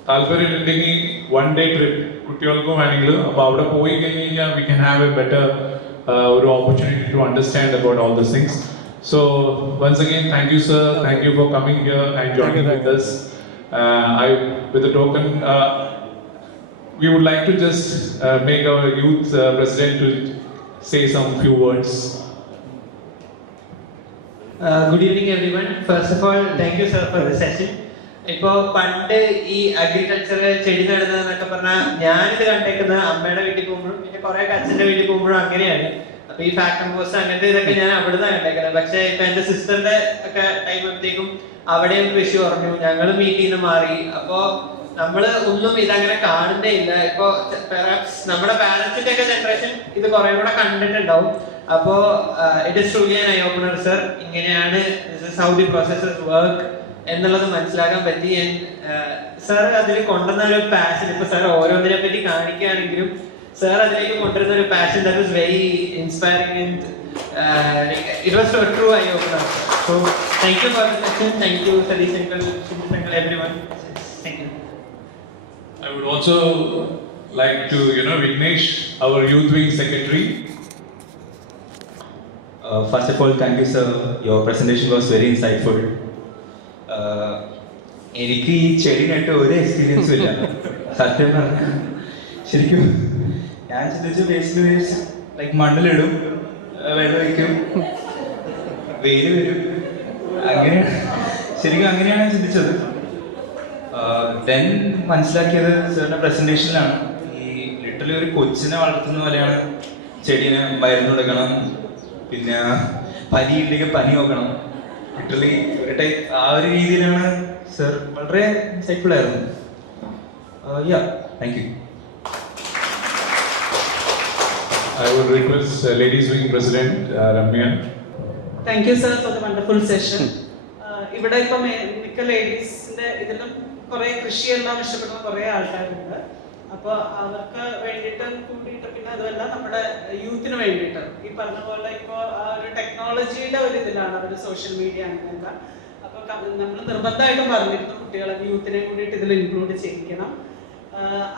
താല്പര്യമുണ്ടെങ്കിൽ 1-day trip കുട്ടികൾക്കും വേണമെങ്കിൽ അപ്പോൾ അവിടെ പോയി കഴിഞ്ഞാൽ we can have a better opportunity to understand about all these things. So once again, thank you, sir. Thank you for coming here and joining with us. With the token, we would like to just make our youth president to say some few words. Good evening, everyone. First of all, thank you, sir, for the session. ഇപ്പോൾ പണ്ട് ഈ അഗ്രികൾച്ചർ ചെടി നടുന്നതെന്നൊക്കെ പറഞ്ഞാൽ ഞാനിത് കണ്ടേക്കുന്നത് അമ്മയുടെ വീട്ടിൽ പോകുമ്പോഴും പിന്നെ കുറെ അച്ഛൻ്റെ വീട്ടിൽ പോകുമ്പോഴും അങ്ങനെയാണ്. അപ്പൊ ഈ ഫാക്ടർ പോസ്റ്റ് അങ്ങനത്തെ ഇതൊക്കെ ഞാൻ അവിടുന്ന് കണ്ടേക്കുന്നത്. പക്ഷെ ഇപ്പൊ എന്റെ സിസ്റ്ററിന്റെ ഒക്കെ ടൈം ആകുമ്പോഴത്തേക്കും അവിടെയും കൃഷി കുറഞ്ഞു, ഞങ്ങൾ വീട്ടിൽ നിന്ന് മാറി. അപ്പോ നമ്മള് ഒന്നും ഇതങ്ങനെ കാണുന്നേ ഇല്ല. ഇപ്പൊ നമ്മുടെ പാരന്റ്സിന്റെ ഒക്കെ ജനറേഷൻ ഇത് കുറെ കൂടെ കണ്ടിട്ടുണ്ടാവും. അപ്പോ it is truly an I opener, sir. ഇങ്ങനെയാണ് ഹൗ ദി പ്രോസസ്സസ് വർക്ക് എന്നുള്ളത് മനസ്സിലാക്കാൻ പറ്റി. സാർ അതിൽ കൊണ്ടുവന്ന ഒരു പാഷൻ, ഇപ്പൊ സാർ ഓരോന്നിനെ പറ്റി കാണിക്കുകയാണെങ്കിലും സാർ അതിലേക്ക് കൊണ്ടുവരുന്ന ഒരു passion that was very inspiring and it was a true eye opener. So thank you for the session. Thank you Satish uncle, Sujith uncle, everyone. Thank you. I would also like to, Vignesh, our youth wing secretary. First of all, thank you, sir. Your presentation was very insightful. എനിക്ക് ഈ ചെടിനായിട്ട് ഒരു എക്സ്പീരിയൻസും ഇല്ല സത്യം പറഞ്ഞ. ശരിക്കും ഞാൻ ചിന്തിച്ചു വേസ്റ്റ് ലൈക്ക് മണ്ണിലിടും, വെള്ളം ഒഴിക്കും, വെയിൽ വരും, അങ്ങനെയാണ് ശരിക്കും അങ്ങനെയാണ് ഞാൻ ചിന്തിച്ചത്. ദെൻ മനസ്സിലാക്കിയത് സാറിൻ്റെ പ്രസൻറ്റേഷനിലാണ് ഈ ലിറ്ററലി ഒരു കൊച്ചിനെ വളർത്തുന്ന പോലെയാണ് ചെടീനെ മരുന്ന് കൊടുക്കണം, പിന്നെ പനി ഉണ്ടെങ്കിൽ പനി നോക്കണം, ലിറ്ററലി ഒരു ടൈപ്പ് ആ ഒരു രീതിയിലാണ് സർ. വളരെ ഇൻസൈറ്റ്ഫുൾ ആയിരുന്നു. Thank you. I would request Ladies Wing President Ramya. Thank you, sir, for the wonderful session. ഇവിടെ ഇപ്പം മിക്ക ലേഡീസിന്റെ ഇതിലും കുറെ കൃഷിയെല്ലാം ഇഷ്ടപ്പെടുന്ന കുറെ ആൾക്കാരുണ്ട്. അപ്പോൾ അവർക്ക് വേണ്ടിയിട്ട് കൂടിയിട്ട് പിന്നെ അതുമല്ല നമ്മുടെ യൂത്തിന് വേണ്ടിയിട്ട് ഈ പറഞ്ഞ പോലെ ഇപ്പോൾ ആ ഒരു ടെക്നോളജിയുടെ ഒരു ഇതിലാണ് അവർ സോഷ്യൽ മീഡിയ അങ്ങനെയല്ല. അപ്പോൾ നമ്മൾ നിർബന്ധമായിട്ടും പറഞ്ഞിരുന്നു കുട്ടികളെ യൂത്തിനെ കൂടിയിട്ട് ഇതിൽ ഇൻക്ലൂഡ് ചെയ്യിക്കണം.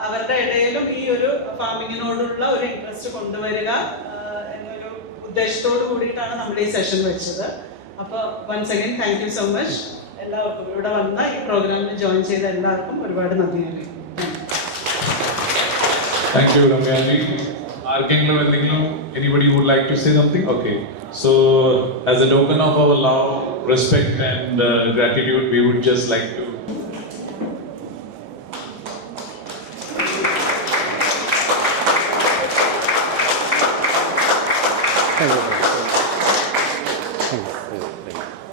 അവരുടെ ഇടയിലും ഈ ഒരു ഫാമിങ്ങിനോടുള്ള ഒരു ഇൻട്രസ്റ്റ് കൊണ്ടുവരിക എന്നൊരു ഉദ്ദേശത്തോട് കൂടിയിട്ടാണ് നമ്മൾ ഈ സെഷൻ വെച്ചത്. അപ്പോൾ once again thank you so much എല്ലാവർക്കും. ഇവിടെ വന്ന ഈ പ്രോഗ്രാമിൽ ജോയിൻ ചെയ്ത എല്ലാവർക്കും ഒരുപാട് നന്ദി അറിയിക്കുന്നു. Thank you, Ramya ji. Anybody would like to say something? Okay. So, as a token of our love, respect, and gratitude, we would just like to. Thank you.